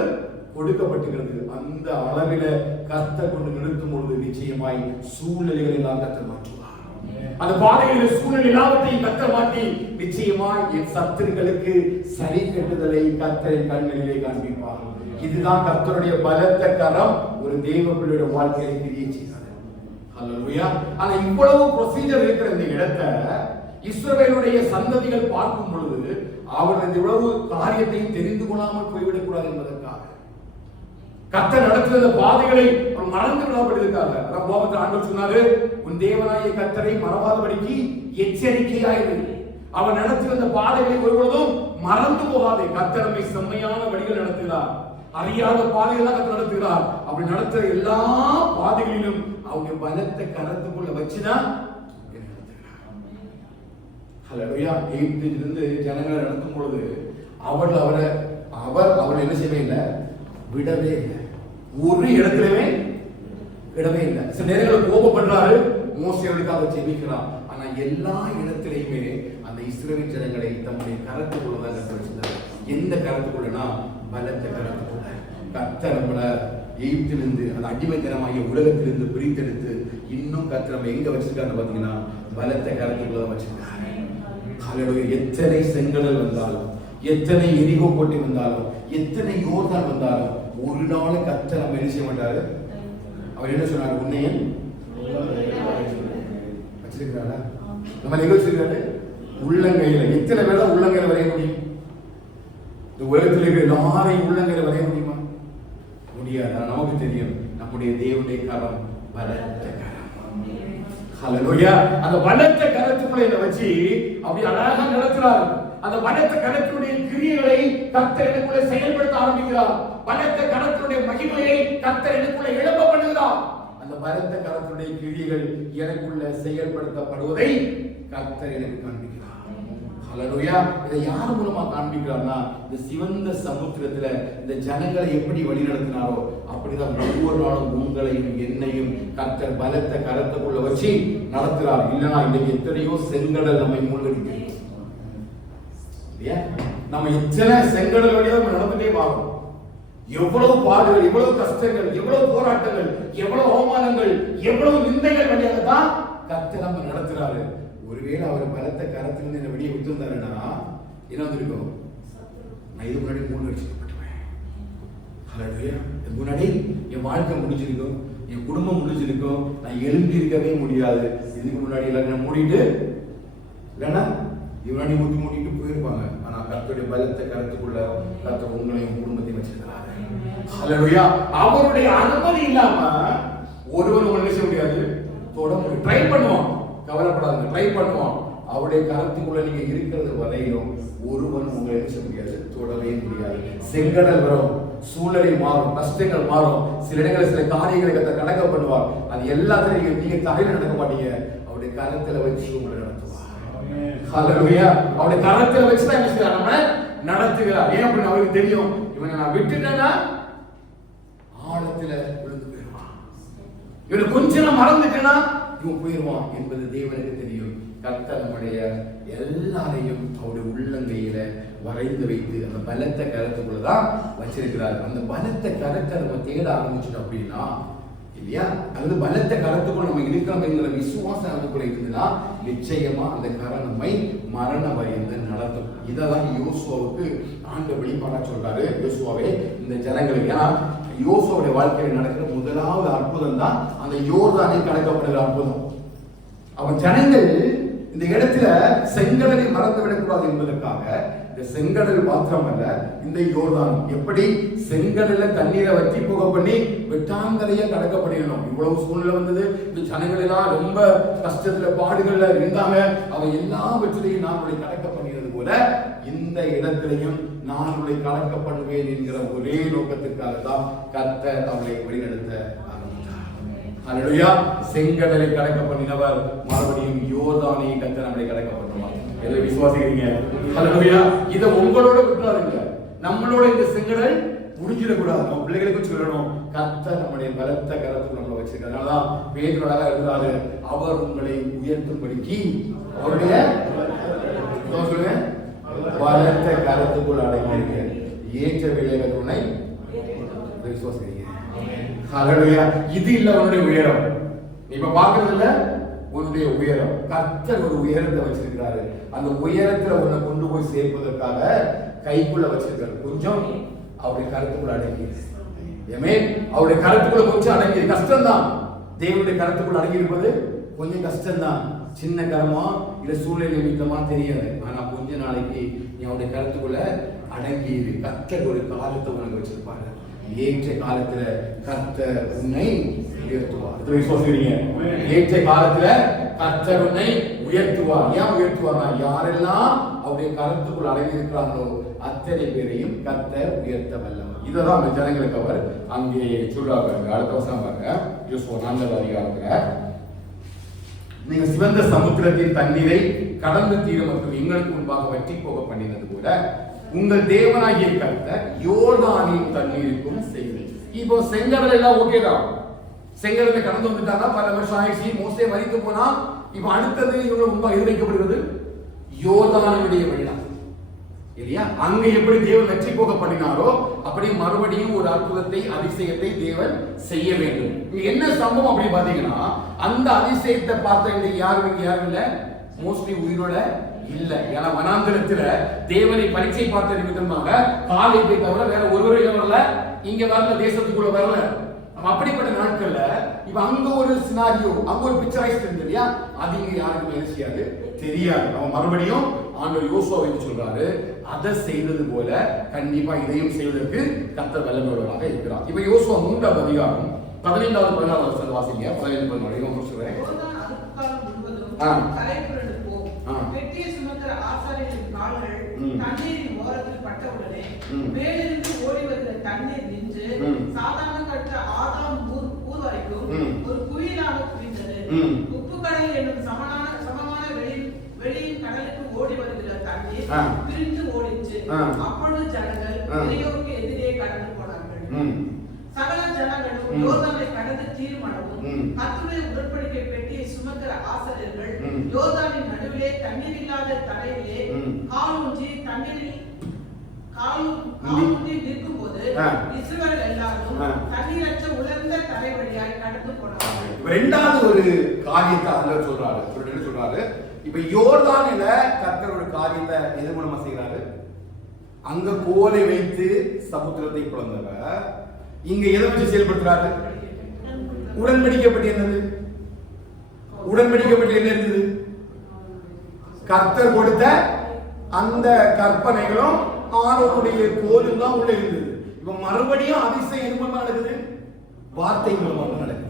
கொடுக்கப்பட்டிருக்கிறது. அந்த அளவில கர்த்தர் கொண்டு நிறுத்தும் பொழுது நிச்சயமாய் சூழ்நிலைகளை எல்லாம் கர்த்தர் மாற்றுவார். அந்த பாதைகளில் சூழ்நிலை எல்லாவற்றையும் கர்த்தர் மாற்றி நிச்சயமாய் என் சத்துருக்களுக்கு சரி கட்டுதலை கர்த்தரின் கண்களிலே காண்பிப்பார். இதுதான் கர்த்தருடைய பலத்த கரம் ஒரு தேவ பிள்ளையுடைய வாழ்க்கையை கிரியை செய்கிறது. ஹல்லேலூயா. ஆனா இவ்வளவு ப்ரொசீஜர் இருக்கிற இந்த இடத்தை இஸ்ரவேலுடைய சந்ததிகள் பார்க்கும் பொழுது அவர்கள் இவ்வளவு காரியத்தையும் தெரிந்து கொள்ளாமல் போய்விடக் கூடாது என்பதற்காக கர்த்தர் நடத்துகிற பாதைகளை மறந்து விடாதபடிக்காக ஆண்டவர் சொன்னாரு, உன் தேவனாகிய கர்த்தரை மறவாதபடிக்கு எச்சரிக்கையாயிரு. அவர் நடத்துகிற பாதைகளை ஒருபொழுதும் மறந்து போகாதே. கர்த்தர் நம்மை செம்மையான வழிகள் நடத்துகிறார். அறியாத பாதைகள் கர்த்தர் நடத்துகிறார். அப்படி நடத்துகிற எல்லா பாதைகளிலும் அவங்க பலத்தை கரத்துக்குள்ள வச்சுதான் ஹல்லேலூயா. எகிப்திலிருந்து ஜனங்களை நடத்தும் பொழுது அவர் என்ன செய்யவே இல்லை, விடவே இல்லை. ஒரு இடத்துலவே விடவே இல்லை. சில நேரங்களில் கோபப்படுறாரு, மோசேவுக்காக ஜெபிக்கிறார். ஆனா எல்லா இடத்திலையுமே அந்த இஸ்ரவேல் ஜனங்களை தம்முடைய கரத்துக்குள்ளதான் கற்றுவச்சிருந்தார். எந்த கரத்துக்குள்ளனா? பலத்த கரத்துக்குள்ள. கர்த்தர் நம்மள எகிப்திலிருந்து அந்த அடிமைத்தனமாகிய உலகத்திலிருந்து பிரித்தெடுத்து இன்னும் கர்த்தர் நம்ம எங்க வச்சிருக்காங்க பாத்தீங்கன்னா பலத்த கரத்துக்குள்ளதான் வச்சிருக்காங்க. எத்தனை செங்கடல் வந்தாலும், எத்தனை எரிகோ கோட்டை வந்தாலும், எத்தனை யோர்தான் வந்தாலும் ஒரு நாள் கர்த்தர் நம்ம என்ன செய்ய மாட்டாரு. அவர் என்ன சொன்னார்? உன்னையும் வச்சிருக்கிறாரா? நம்ம எங்க வச்சிருக்காரு? உள்ளங்கையில. எத்தனை பேர் தான் உள்ளங்கையில வரைய முடியும்? இந்த உலகத்தில் இருக்கிற எல்லாரையும் உள்ளங்கையில வரைய முடியுமா? முடியாது. நமக்கு தெரியும் நம்முடைய தேவனுடைய கரம் பலத்த கரம். ஹல்லேலூயா. அந்த பலத்த கரத்துக்குள்ள இதை வச்சு அப்படி அழகாக நடத்துறார். அந்த பலத்த கரத்தினுடைய கிரியைகளை கர்த்தர் எனக்குள்ள செயல்படுத்த ஆரம்பிக்கிறார். பலத்த கரத்தினுடைய மகிமையை கர்த்தர் எனக்குள்ள எழுப்ப பண்ணுகிறார். அந்த பலத்த கரத்தினுடைய கிரியைகள் எனக்குள்ள செயல்படுத்தப்படுவதை கர்த்தர் எனக்கு காண்பிக்கிறார். ஹல்லேலூயா. இதை யார் மூலமா காண்பிக்கிறார்னா, இந்த சிவந்த சமுத்திரத்துல இந்த ஜனங்களை எப்படி வழி நடத்தினாரோ அப்படிதான் ஒவ்வொரு நாளும் உங்களையும் என்னையும் கர்த்தர் பலத்த கரத்துக்குள்ள வச்சு நடத்துறார். இல்லைன்னா இன்னைக்கு எத்தனையோ செங்கடல் நம்மை மூழ்கடிக்கிறது. நம்ம எத்தனை செங்கடல் வழியாக நம்ம நடந்துட்டே பார்க்கணும். எவ்வளவு பாடுகள், எவ்வளவு கஷ்டங்கள், எவ்வளவு போராட்டங்கள், எவ்வளவு அவமானங்கள், எவ்வளவு நிந்தைகள் வழியாக தான் கர்த்தர் நம்ம நடத்துறாரு. ஒருவேளை அவர் பலத்த கரத்திலிருந்து என்ன வெளியே விட்டு இருந்தாருன்னா என்ன வந்திருக்கும்? நான் இது முன்னாடி மூணு அடிச்சுப்பட்டுவேன். முன்னாடி என் வாழ்க்கை முடிஞ்சிருக்கும், என் குடும்பம் முடிஞ்சிருக்கும், நான் எழும்பி இருக்கவே முடியாது. இதுக்கு முன்னாடி எல்லாம் மூடிட்டு இல்லைன்னா இவனாடி ஊற்றி மூடிட்டு போயிருப்பாங்க. ஆனா கர்த்தருடைய பலத்த கரத்துக்குள்ள கர்த்தர் உங்களையும் குடும்பத்தையும் வச்சிருக்கிறாரு. ஹல்லேலூயா. அவருடைய அனுமதி இல்லாம ஒருவரும் என்ன செய்ய முடியாது, தொட முடியும். ட்ரை பண்ணுவான், கவலைப்படாதுங்க, ட்ரை பண்ணுவான். அவருடைய கரத்துக்குள்ள நீங்க இருக்கிறது வரையிலும் ஒருவன் உங்களை என்ன செய்ய முடியாது, தொடவே முடியாது. செங்கடல் வரும், சூழ்நிலை மாறும், கஷ்டங்கள் மாறும், சில இடங்களில் சில காரியங்களை கர்த்தர் நடக்க பண்ணுவார். அது எல்லாத்தையும் நீங்க தலையில நடக்க மாட்டீங்க, அவருடைய கரத்துல வச்சு உங்களை நடத்துவார். ஹல்லேலூயா. அவருடைய கரத்துல வச்சு தான் என்ன செய்யறார், நம்ம நடத்துகிறார். ஏன் அப்படின்னு அவருக்கு தெரியும், இவனை நான் விட்டுட்டேன்னா ஆழத்துல விழுந்து போயிடுவான், இவனை கொஞ்சம் நான் மறந்துட்டேன்னா இவன் போயிடுவான் என்பது தேவனுக்கு தெரியும். கர்த்தர் நம்முடைய எல்லாரையும் அவருடைய உள்ளங்கையில வரைந்து வைத்து அந்த பலத்த கருத்துக்குள்ளதான் வச்சிருக்கிறார். அந்த பலத்த கருத்தை நம்ம தேட ஆரம்பிச்சிட்டோம் அப்படின்னா இல்லையா, அல்லது பலத்த கருத்துக்குள் நம்ம இருக்கிறோம் என்கிற விசுவாசம் நமக்குள்ள இருந்ததுன்னா நிச்சயமா அந்த கரம் நம்மை மரண வரைந்து நடத்தும். இதெல்லாம் யோசுவாவுக்கு ஆண்டவர் வெளிப்பாடா சொல்றாரு. யோசுவாவே இந்த ஜனங்களுக்கு, ஏன்னா யோசுவாவுடைய வாழ்க்கையில் நடக்கிற முதலாவது அற்புதம் தான் அந்த யோர்தானை கடக்கப்படுகிற அற்புதம். அவன் ஜனங்கள் இந்த இடத்துல செங்கடலை மறந்து விடக்கூடாது என்பதற்காக இந்த செங்கடல் மாத்திரமல்ல, இந்த யோர்தான் எப்படி செங்கடல தண்ணீரை வற்றி போக பண்ணி வெட்டாந்தரைய கடக்கப்படணும். இவ்வளவு சூழ்நிலை வந்தது. இந்த ஜனங்கள் எல்லாம் ரொம்ப கஷ்டத்துல பாடுகள்ல இருந்தாங்க. அவன் எல்லாவற்றையும் நான் உங்களை கடக்க பண்ணினது போல இந்த இடத்திலையும் நான் உங்களை கடக்க பண்ணுவேன் என்கிற ஒரே நோக்கத்திற்காக தான் கர்த்தர் அவளை வழிநடத்த அல்லேலூயா. செங்கடலை கடக்க பண்ணினவர் மறுபடியும் யோர்தானை கர்த்தர் நம்மளை கடக்க பண்ணுவார். எதை விசுவாசிக்கிறீங்க? அல்லேலூயா. இத உங்களோட விட்டுறாதீங்க. நம்மளோட இந்த செங்கடல் முடிஞ்சிடக்கூடாது. நம்ம பிள்ளைகளுக்கு சொல்லணும், கர்த்தர் நம்முடைய பலத்த கரத்துக்குள்ள நம்மளை வச்சிருக்காரு. அதனாலதான் பேதுரு அழகா எழுதுறாரு, அவர் உங்களை உயர்த்தும்படிக்கு அவருடைய சொல்லுங்க பலத்த கரத்துக்குள் அடங்கியிருக்க ஏற்ற வேலைகள் உன்னை விசுவாசிக்கிறீங்க. ஹல்லேலூயா. இது இல்ல உன்னுடைய உயரம். இப்ப பாக்குறது இல்ல உன்னுடைய உயரம். கர்த்தர் ஒரு உயரத்தை வச்சிருக்கிறாரு. அந்த உயரத்துல உன்னை கொண்டு போய் சேர்ப்பதற்காக கைக்குள்ள வச்சிருக்காரு. கொஞ்சம் அவருடைய கருத்துக்குள்ள அடங்கி, அவருடைய கருத்துக்குள்ள கொஞ்சம் அடங்கி. கஷ்டம்தான், தேவனுடைய கருத்துக்குள்ள அடங்கி இருப்பது கொஞ்சம் கஷ்டம்தான். சின்ன கரமா இல்ல சூழ்நிலை நிமித்தமா தெரியாது. ஆனா கொஞ்ச நாளைக்கு நீ அவருடைய கருத்துக்குள்ள அடங்கி இரு. கர்த்தர் ஒரு காலத்தை உனக்கு வச்சிருப்பாரு. ஏற்ற காலத்துல கர்த்தர் உன்னை உயர்த்துவார். விசுவாசிக்கிறீங்க? ஏற்ற காலத்துல கர்த்தர் உன்னை உயர்த்துவார். ஏன் உயர்த்துவார்? யாரெல்லாம் அவருடைய கருத்துக்குள் அடங்கி இருக்கிறாங்களோ அத்தனை பேரையும் கர்த்தர் உயர்த்த வல்லவர். இததான் அந்த ஜனங்களுக்கு அவர் அங்கே சொல்றாங்க. அடுத்த வருஷம் பாருங்க, யோசுவா 4வது அதிகாரத்துல, நீங்க சிவந்த சமுத்திரத்தின் தண்ணீரை கடந்து தீர மற்றும் எங்களுக்கு முன்பாக வற்றி போக பண்ணினது போல உங்கள் தேவனாகிய கர்த்தர் யோர்தானின் தண்ணீருக்கும் செய்து. இப்போ செங்கடல் எல்லாம் ஓகே தான். செங்கடலை கடந்து வந்துட்டாங்க. பல வருஷம் ஆயிடுச்சு. மோசே மரித்து போனா இப்ப அடுத்தது இவங்க முன்பாக எதிர்வைக்கப்படுகிறது யோர்தானுடைய வெள்ளம் இல்லையா. அங்க எப்படி தேவன் வெற்றி போக பண்ணினாரோ அப்படி மறுபடியும் ஒரு அற்புதத்தை அதிசயத்தை தேவன் செய்ய வேண்டும். என்ன சம்பவம் அப்படி பாத்தீங்கன்னா, அந்த அதிசயத்தை பார்த்த இன்னைக்கு யாரும் இல்ல, மோஸ்ட்லி உயிரோட இல்ல. ஏன்னா வனாந்தரத்துல தேவனை பரீட்சை பார்த்த நிமித்தமாக காலையை தவிர வேற ஒருவரையும் வரல, இங்க வரல, தேசத்துக்குள்ள வரல. அப்படிப்பட்ட நாட்கள்ல இப்ப அங்க ஒரு சினாரியோ, அங்க ஒரு பிக்சரைஸ் இருந்து இல்லையா, அது இங்க யாருக்கும் என்ன செய்யாது, தெரியாது. அவன் மறுபடியும் ஆண்டவர் யோசுவாவை சொல்றாரு, அதை செய்தது போல கண்டிப்பா இதையும் செய்வதற்கு கர்த்தர் வல்லமையுள்ளவராக இருக்கிறார். இப்ப யோசுவா 3வது அதிகாரம் 15வது 16வது வசனம் வாசிங்க. 15 முடிச்சுறேன். வெட்டிய சுமக்கிற ஆசாரியரின் கால்கள் தண்ணீரின் ஓரத்தில் பட்டவுடனே மேலிருந்து ஓடி வருகிற தண்ணீர் நின்று சாதாரண கட்ட ஆதாம் ஊர் வரைக்கும் ஒரு குவியலாக குவிந்தது. உப்பு கடல் என்னும் சமமான வெளியின் கடலுக்கு ஓடி வருகிற தண்ணீர் பிரிந்து ஓடிச்சு. அப்பொழுது ஜனங்கள் எரியோவுக்கு எதிரே கடந்து போனார்கள். சகல ஜனங்களும் யோர்தானை கடந்து தீர்மானமும் கர்த்தருடைய உடன்படிக்கை பெட்டியை சுமக்கிற ஆசாரியர்கள் யோர்தானின் நடுவிலே தண்ணீர் இல்லாத தரையிலே காலூன்றி நிற்கும் போது இஸ்ரவேல் எல்லாரும் தண்ணீரற்ற உலர்ந்த தரை வழியாய் கடந்து போனார்கள். இரண்டாவது ஒரு காரியத்தை ஆண்டவர் சொல்றாரு. இப்ப யோர்தானில கர்த்தர் ஒரு காரியத்தை எது மூலமா செய்யறாரு? அங்க கோலை வைத்து சமுத்திரத்தை பிளந்தவர் இங்க எதை வச்சு செயல்படுத்துறாரு? உடன்படிக்கப்பட்டு என்னது? உடன்படிக்கப்பட்டு என்ன இருந்தது? கர்த்தர் கொடுத்த அந்த கற்பனைகளும் ஆரோனுடைய கோலும் தான் உள்ள இருந்தது. இப்ப மறுபடியும் அதிசயம் மூலமா நடக்குது, வார்த்தை மூலமாக நடக்குது.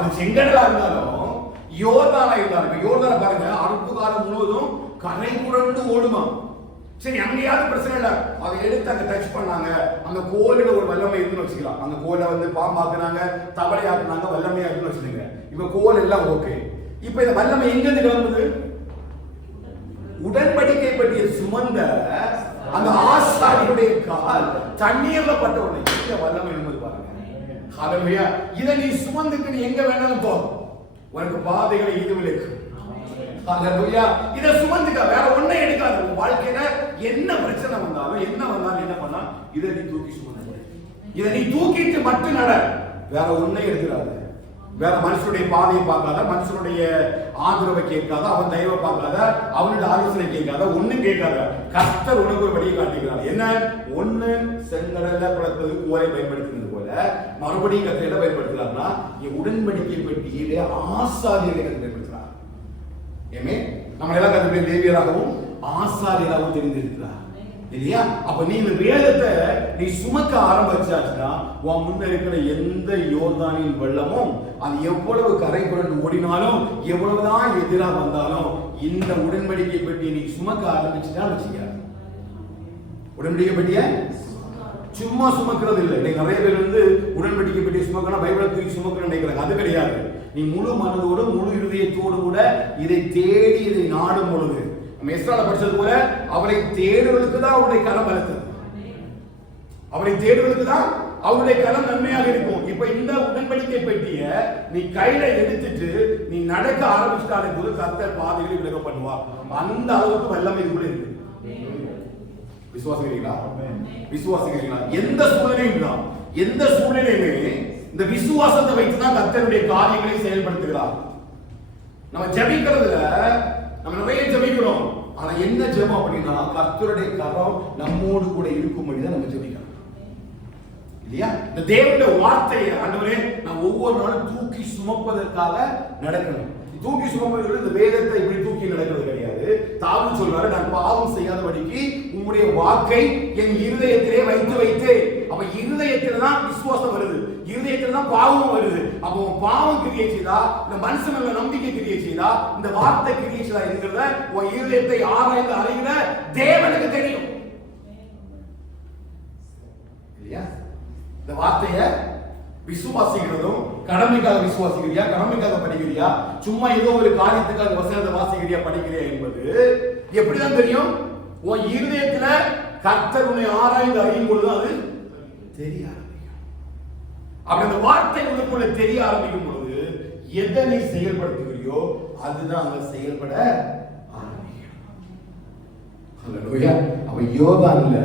அது செங்கடலா இருந்தாலும் யோர்தானா இருந்தாலும், இப்ப யோர்தானை பாருங்க, அறுப்பு காலம் முழுவதும் கரை புரண்டு ஓடுமா. சரி, அங்கேயாவது பிரச்சனை இல்லை, அதை எடுத்து அங்க டச் பண்ணாங்க, அந்த கோலில ஒரு வல்லமை இருக்குன்னு வச்சுக்கலாம். அந்த கோலை வந்து பாம்பாக்குனாங்க, தவளையாக்குனாங்க, வல்லமையா இருக்குன்னு வச்சுக்கோங்க. இப்ப கோல் எல்லாம் ஓகே. இப்ப இந்த வல்லமை எங்க இருந்து கிளம்புது? உடன்படிக்கை பற்றிய சுமந்த அந்த ஆசாரியுடைய கால் தண்ணீர்ல பட்ட உடனே இந்த வல்லமை என்பது பாருங்க. ஹalleluya. இதை நீ சுமந்துட்டு நீ எங்க வேணாலும் போ, உனக்கு பாதைகளை இது விலக்கு. ஹalleluya. இதை சுமந்துக்க, வேற ஒண்ணே எடுக்காத. உன் வாழ்க்கையில என்ன பிரச்சனை வந்தாலும் என்ன பண்ணா இதை நீ தூக்கி சுமந்து, இதை நீ தூக்கிட்டு மட்டும் நட, வேற ஒண்ணே எடுத்துடாத. வேற மனுஷனுடைய பாதையை பார்க்காத, மனுஷனுடைய ஆதரவை கேட்காத, அவன் தயவை பார்க்காத, அவனுடைய ஆலோசனை கேட்காத, ஒண்ணும் கேட்காத. கர்த்தர் உனக்கு ஒரு வழியை காட்டுகிறார். என்ன? ஒண்ணு செங்கடல்ல பிளப்பதுக்கு ஓலை பயன்படுத்துறது போல மறுபடியும் கர்த்தர் என்ன பயன்படுத்துறாருன்னா, உடன்படிக்கை பெட்டியிலே ஆசாரியரை பயன்படுத்துறார். ஏமே நம்ம எல்லாம் கர்த்தருடைய லேவியராகவும் ஆசாரியராகவும் தெரிந்திருக்கிறார் இல்லையா? அப்ப நீ இந்த வேதத்தை நீ சுமக்க ஆரம்பிச்சாச்சுன்னா உன் முன்ன இருக்கிற எந்த யோர்தானின் வெள்ளமும் அது எவ்வளவு கரை புரண்டு ஓடினாலும் எவ்வளவுதான் எதிராக வந்தாலும் இந்த உடன்படிக்கை பெட்டியை நீ சுமக்க ஆரம்பிச்சுட்டா வச்சுக்க. உடன்படிக்கை பெட்டிய சும்மா சுமக்கிறது இல்லை. இன்னைக்கு நிறைய பேர் வந்து உடன்படிக்கை பெட்டியை சுமக்கணும், பைபிளை தூக்கி சுமக்கணும்னு நினைக்கிறாங்க. அது கிடையாது. நீ முழு மனதோடு முழு இருதயத்தோடு கூட இதை தேடி இதை நாடும் பொழுது, எஸ்ரால படிச்சது போல அவரை தேடுவதற்கு தான் அவருடைய கரம் பலத்தது. அவரை தேடுவதற்கு தான் அவருடைய கரம் நன்மையாக இருக்கும். இப்ப இந்த உடன்படிக்கை பெட்டிய நீ கையில எடுத்துட்டு நீ நடக்க ஆரம்பிச்சிட்டாலே போது கர்த்தர் பாதைகளை விலக பண்ணுவார். அந்த அளவுக்கு வல்லமை இதுக்குள்ள இருக்கு. விசுவாசிக்கிறீங்களா? விசுவாசிக்கிறீங்களா? எந்த சூழ்நிலையுமே இந்த விசுவாசத்தை வைத்துதான் கர்த்தருடைய காரியங்களை செயல்படுத்துகிறார். நம்ம ஜெபிக்கிறதுல நம்ம நிறைய ஜெபிக்கிறோம். ஆனா என்ன ஜெபம் அப்படின்னா, கர்த்தருடைய கரம் நம்மோடு கூட இருக்கும்படிதான் நம்ம ஜெபிக்கணும் இல்லையா? இந்த தேவனுடைய வார்த்தையை ஆண்டவரே நான் ஒவ்வொரு நாளும் தூக்கி சுமப்பதற்காக நடக்கணும். தூக்கி சுமப்பது இந்த வேதத்தை இப்படி தூக்கி நடக்கிறது கிடையாது. தாவீது சொல்றாரு, நான் பாவம் செய்யாதபடிக்கு உம்முடைய வாக்கை என் இருதயத்திலே வைத்து. அப்ப இருதயத்தில தான் விசுவாசம் வருது, இருதயத்தில தான் பாவம் வருது. அப்போ பாவம் கிரியை செய்தா, இந்த மனுஷன் மேல நம்பிக்கை கிரியை செய்தா, இந்த வார்த்தை கிரியை செய்தா என்கிறத உன் இருதயத்தை ஆராய்ந்து அறிகிற தேவனுக்கு தெரியும் இல்லையா? இந்த வார்த்தைய விசுவாசிக்கிறதும் கடமைக்காக விசுவாசிக்கிறியா, கடமைக்காக படிக்கிறியா, சும்மா ஏதோ ஒரு காரியத்துக்காக வசனத்தை வாசிக்கிறியா, படிக்கிறியா என்பது எப்படிதான் தெரியும்? உன் இருதயத்துல கர்த்தர் உன்னை ஆராய்ந்து அறியும் பொழுது அது தெரிய ஆரம்பிக்கும். அப்படி அந்த வார்த்தை உனக்குள்ள தெரிய ஆரம்பிக்கும் பொழுது எதை நீ செயல்படுத்துகிறியோ அதுதான் அங்க செயல்பட ஆரம்பிக்கும். அப்ப யோர்தான்ல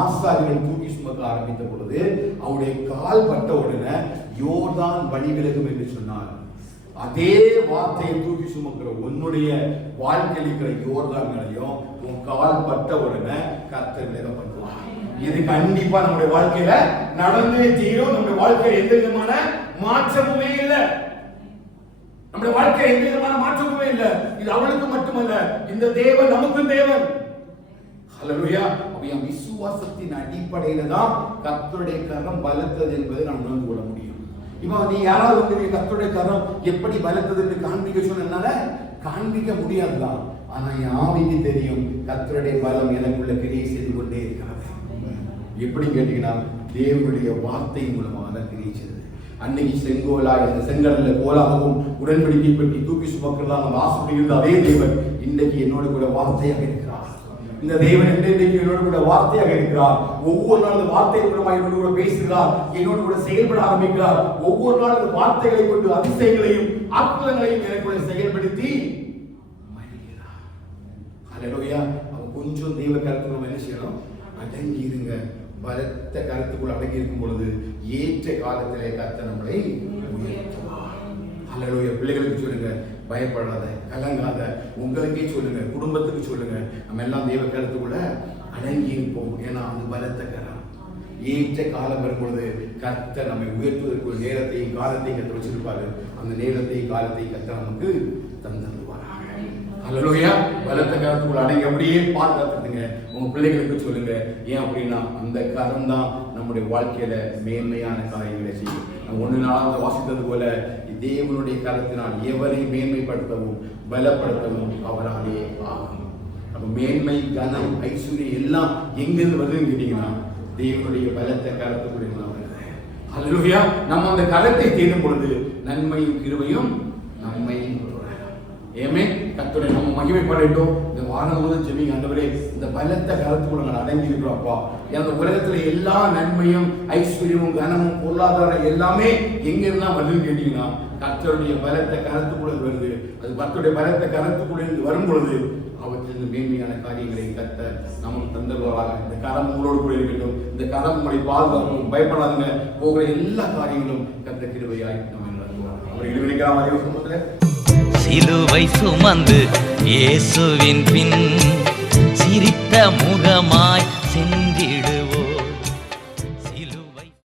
ஆசாரியர்கள் தூக்கி சுமக்க ஆரம்பித்த பொழுது அவருடைய கால் பட்ட உடனே யோர்தான் வழி விலகும் என்று சொன்னார். அதே வார்த்தையை தூக்கி சுமக்கிற உன்னுடைய வாழ்க்கையில் இருக்கிற யோர்தான்களையும் உன் கால் பட்ட உடனே கர்த்தர் விலக பண்ணுவார். இது கண்டிப்பா நம்முடைய வாழ்க்கையில நடந்தே தீரும். நம்முடைய வாழ்க்கையில எந்த விதமான மாற்றமுமே இல்லை. நம்முடைய வாழ்க்கையில எந்த விதமான மாற்றமுமே இல்லை. இது அவளுக்கு மட்டுமல்ல, இந்த தேவன் நமக்கும் தேவன். ஹல்லேலூயா. அப்ப விசுவாசத்தின் அடிப்படையில தான் கர்த்தருடைய கரம் பலத்தது என்பதை நாம் உணர்ந்து கொள்ள முடியும். இப்போ நீ யாராவது வந்து கர்த்தருடைய கரம் எப்படி பலத்தது என்று காண்பிக்க சொன்னால காண்பிக்க முடியாதுதான். ஆனா என் ஆவிக்கு தெரியும் கர்த்தருடைய பலம் எனக்குள்ள கிரியை செய்து கொண்டே இருக்கிறது. எப்படி கேட்டீங்கன்னா தேவனுடைய வார்த்தை மூலமாக தான் கிரியை செய்தது. அன்னைக்கு செங்கோலா இந்த செங்கடல்ல கோலாகவும் உடன்படிக்கை பெட்டி தூக்கி சுமக்கிறதா நம்ம ஆசைப்பட்டு இருந்த அதே தேவன் இன்றைக்கு என்னோடு கூட வார்த்தையாக இருக்கிறார். இந்த தேவன் இன்றைக்கு என்னோடு கூட வார்த்தையாக இருக்கிறார். ஒவ்வொரு நாளும் வார்த்தை மூலமாக என்னோடு கூட பேசுகிறார், என்னோடு கூட செயல்பட ஆரம்பிக்கிறார். ஒவ்வொரு நாளும் இந்த வார்த்தைகளை கொண்டு அதிசயங்களையும் அற்புதங்களையும் எனக்குள்ள செயல்படுத்தி மகிழ்கிறார். ஹல்லேலூயா. அவன் கொஞ்சம் தெய்வ கருத்துக்குள்ள என்ன செய்யணும்? அடங்கி இருங்க. பலத்த கருத்துக்குள் அடங்கி இருக்கும் பொழுது ஏற்ற காலத்திலே கர்த்தர் நம்மளை உயர்த்துவார். ஹல்லேலூயா. பிள்ளைகளுக்கு சொல்லுங்க, பயப்படாத, கலங்காத. உங்களுக்கே சொல்லுங்க, குடும்பத்துக்கு சொல்லுங்க, நம்ம எல்லாம் தெய்வ கருத்துக்குள்ள அடங்கி இருப்போம். ஏன்னா அது பலத்த கரம். ஏற்ற காலம் வரும்பொழுது கர்த்தர் நம்மை உயர்த்துவதற்கு ஒரு நேரத்தையும் காலத்தையும் கர்த்தர் வச்சிருப்பாரு. அந்த நேரத்தையும் காலத்தையும் கர்த்தர் நமக்கு தந்துடுவாராக. ஹல்லேலூயா. பலத்த கரத்துக்குள்ள அடங்கி அப்படியே பாதுகாத்துங்க. உங்க பிள்ளைகளுக்கு சொல்லுங்க. ஏன் அப்படின்னா அந்த கரம் தான் நம்முடைய வாழ்க்கையில மேன்மையான காரியங்களை செய்யும். ஒன்னு நாளாவது வாசித்தது போல தேவனுடைய கரத்தினால் எவரை மேன்மைப்படுத்தவும் பலப்படுத்தவும் அவராலே ஆகும். அப்ப மேன்மை, கனம், ஐஸ்வர்யம் எல்லாம் எங்கிருந்து வருதுன்னு கேட்டீங்கன்னா தேவனுடைய பலத்த கரத்துக்குள்ள வருது. ஹல்லேலூயா. நம்ம அந்த கரத்தை தேடும் பொழுது நன்மையும் கிருபையும் நம்மை ஏமே கர்த்தரை நம்ம மகிமைப்படட்டும். இந்த வாரம் போது ஜெபிங்க, ஆண்டவரே இந்த பலத்த கருத்துக்குள்ள நாங்கள் அடங்கி இருக்கிறோம்ப்பா. அந்த உலகத்துல எல்லா நன்மையும் ஐஸ்வர்யமும் கனமும் பொருளாதாரம் எல்லாமே எங்க இருந்தா வருதுன்னு கேட்டீங்கன்னா கர்த்தருடைய பலத்த கருத்துக்குள்ள வருது. அது கர்த்தருடைய பலத்த கருத்துக்குள்ள இருந்து வரும் பொழுது அவற்றிலிருந்து மேன்மையான காரியங்களை கத்த நமக்கு தந்தல்வராக. இந்த கரம் உங்களோடு கூட இருக்கட்டும். இந்த கரம் உங்களை பாதுகாக்கும். பயப்படாதுங்க. போகிற எல்லா காரியங்களும் கத்த கிருபையாய் நம்ம நடத்துவார். அவரை இடைவெளிக்காம அறிவு சமூகத்தில் சிலுவை சுமந்து இயேசுவின் பின் சிரித்த முகமாய் சென்றிடுவோம்.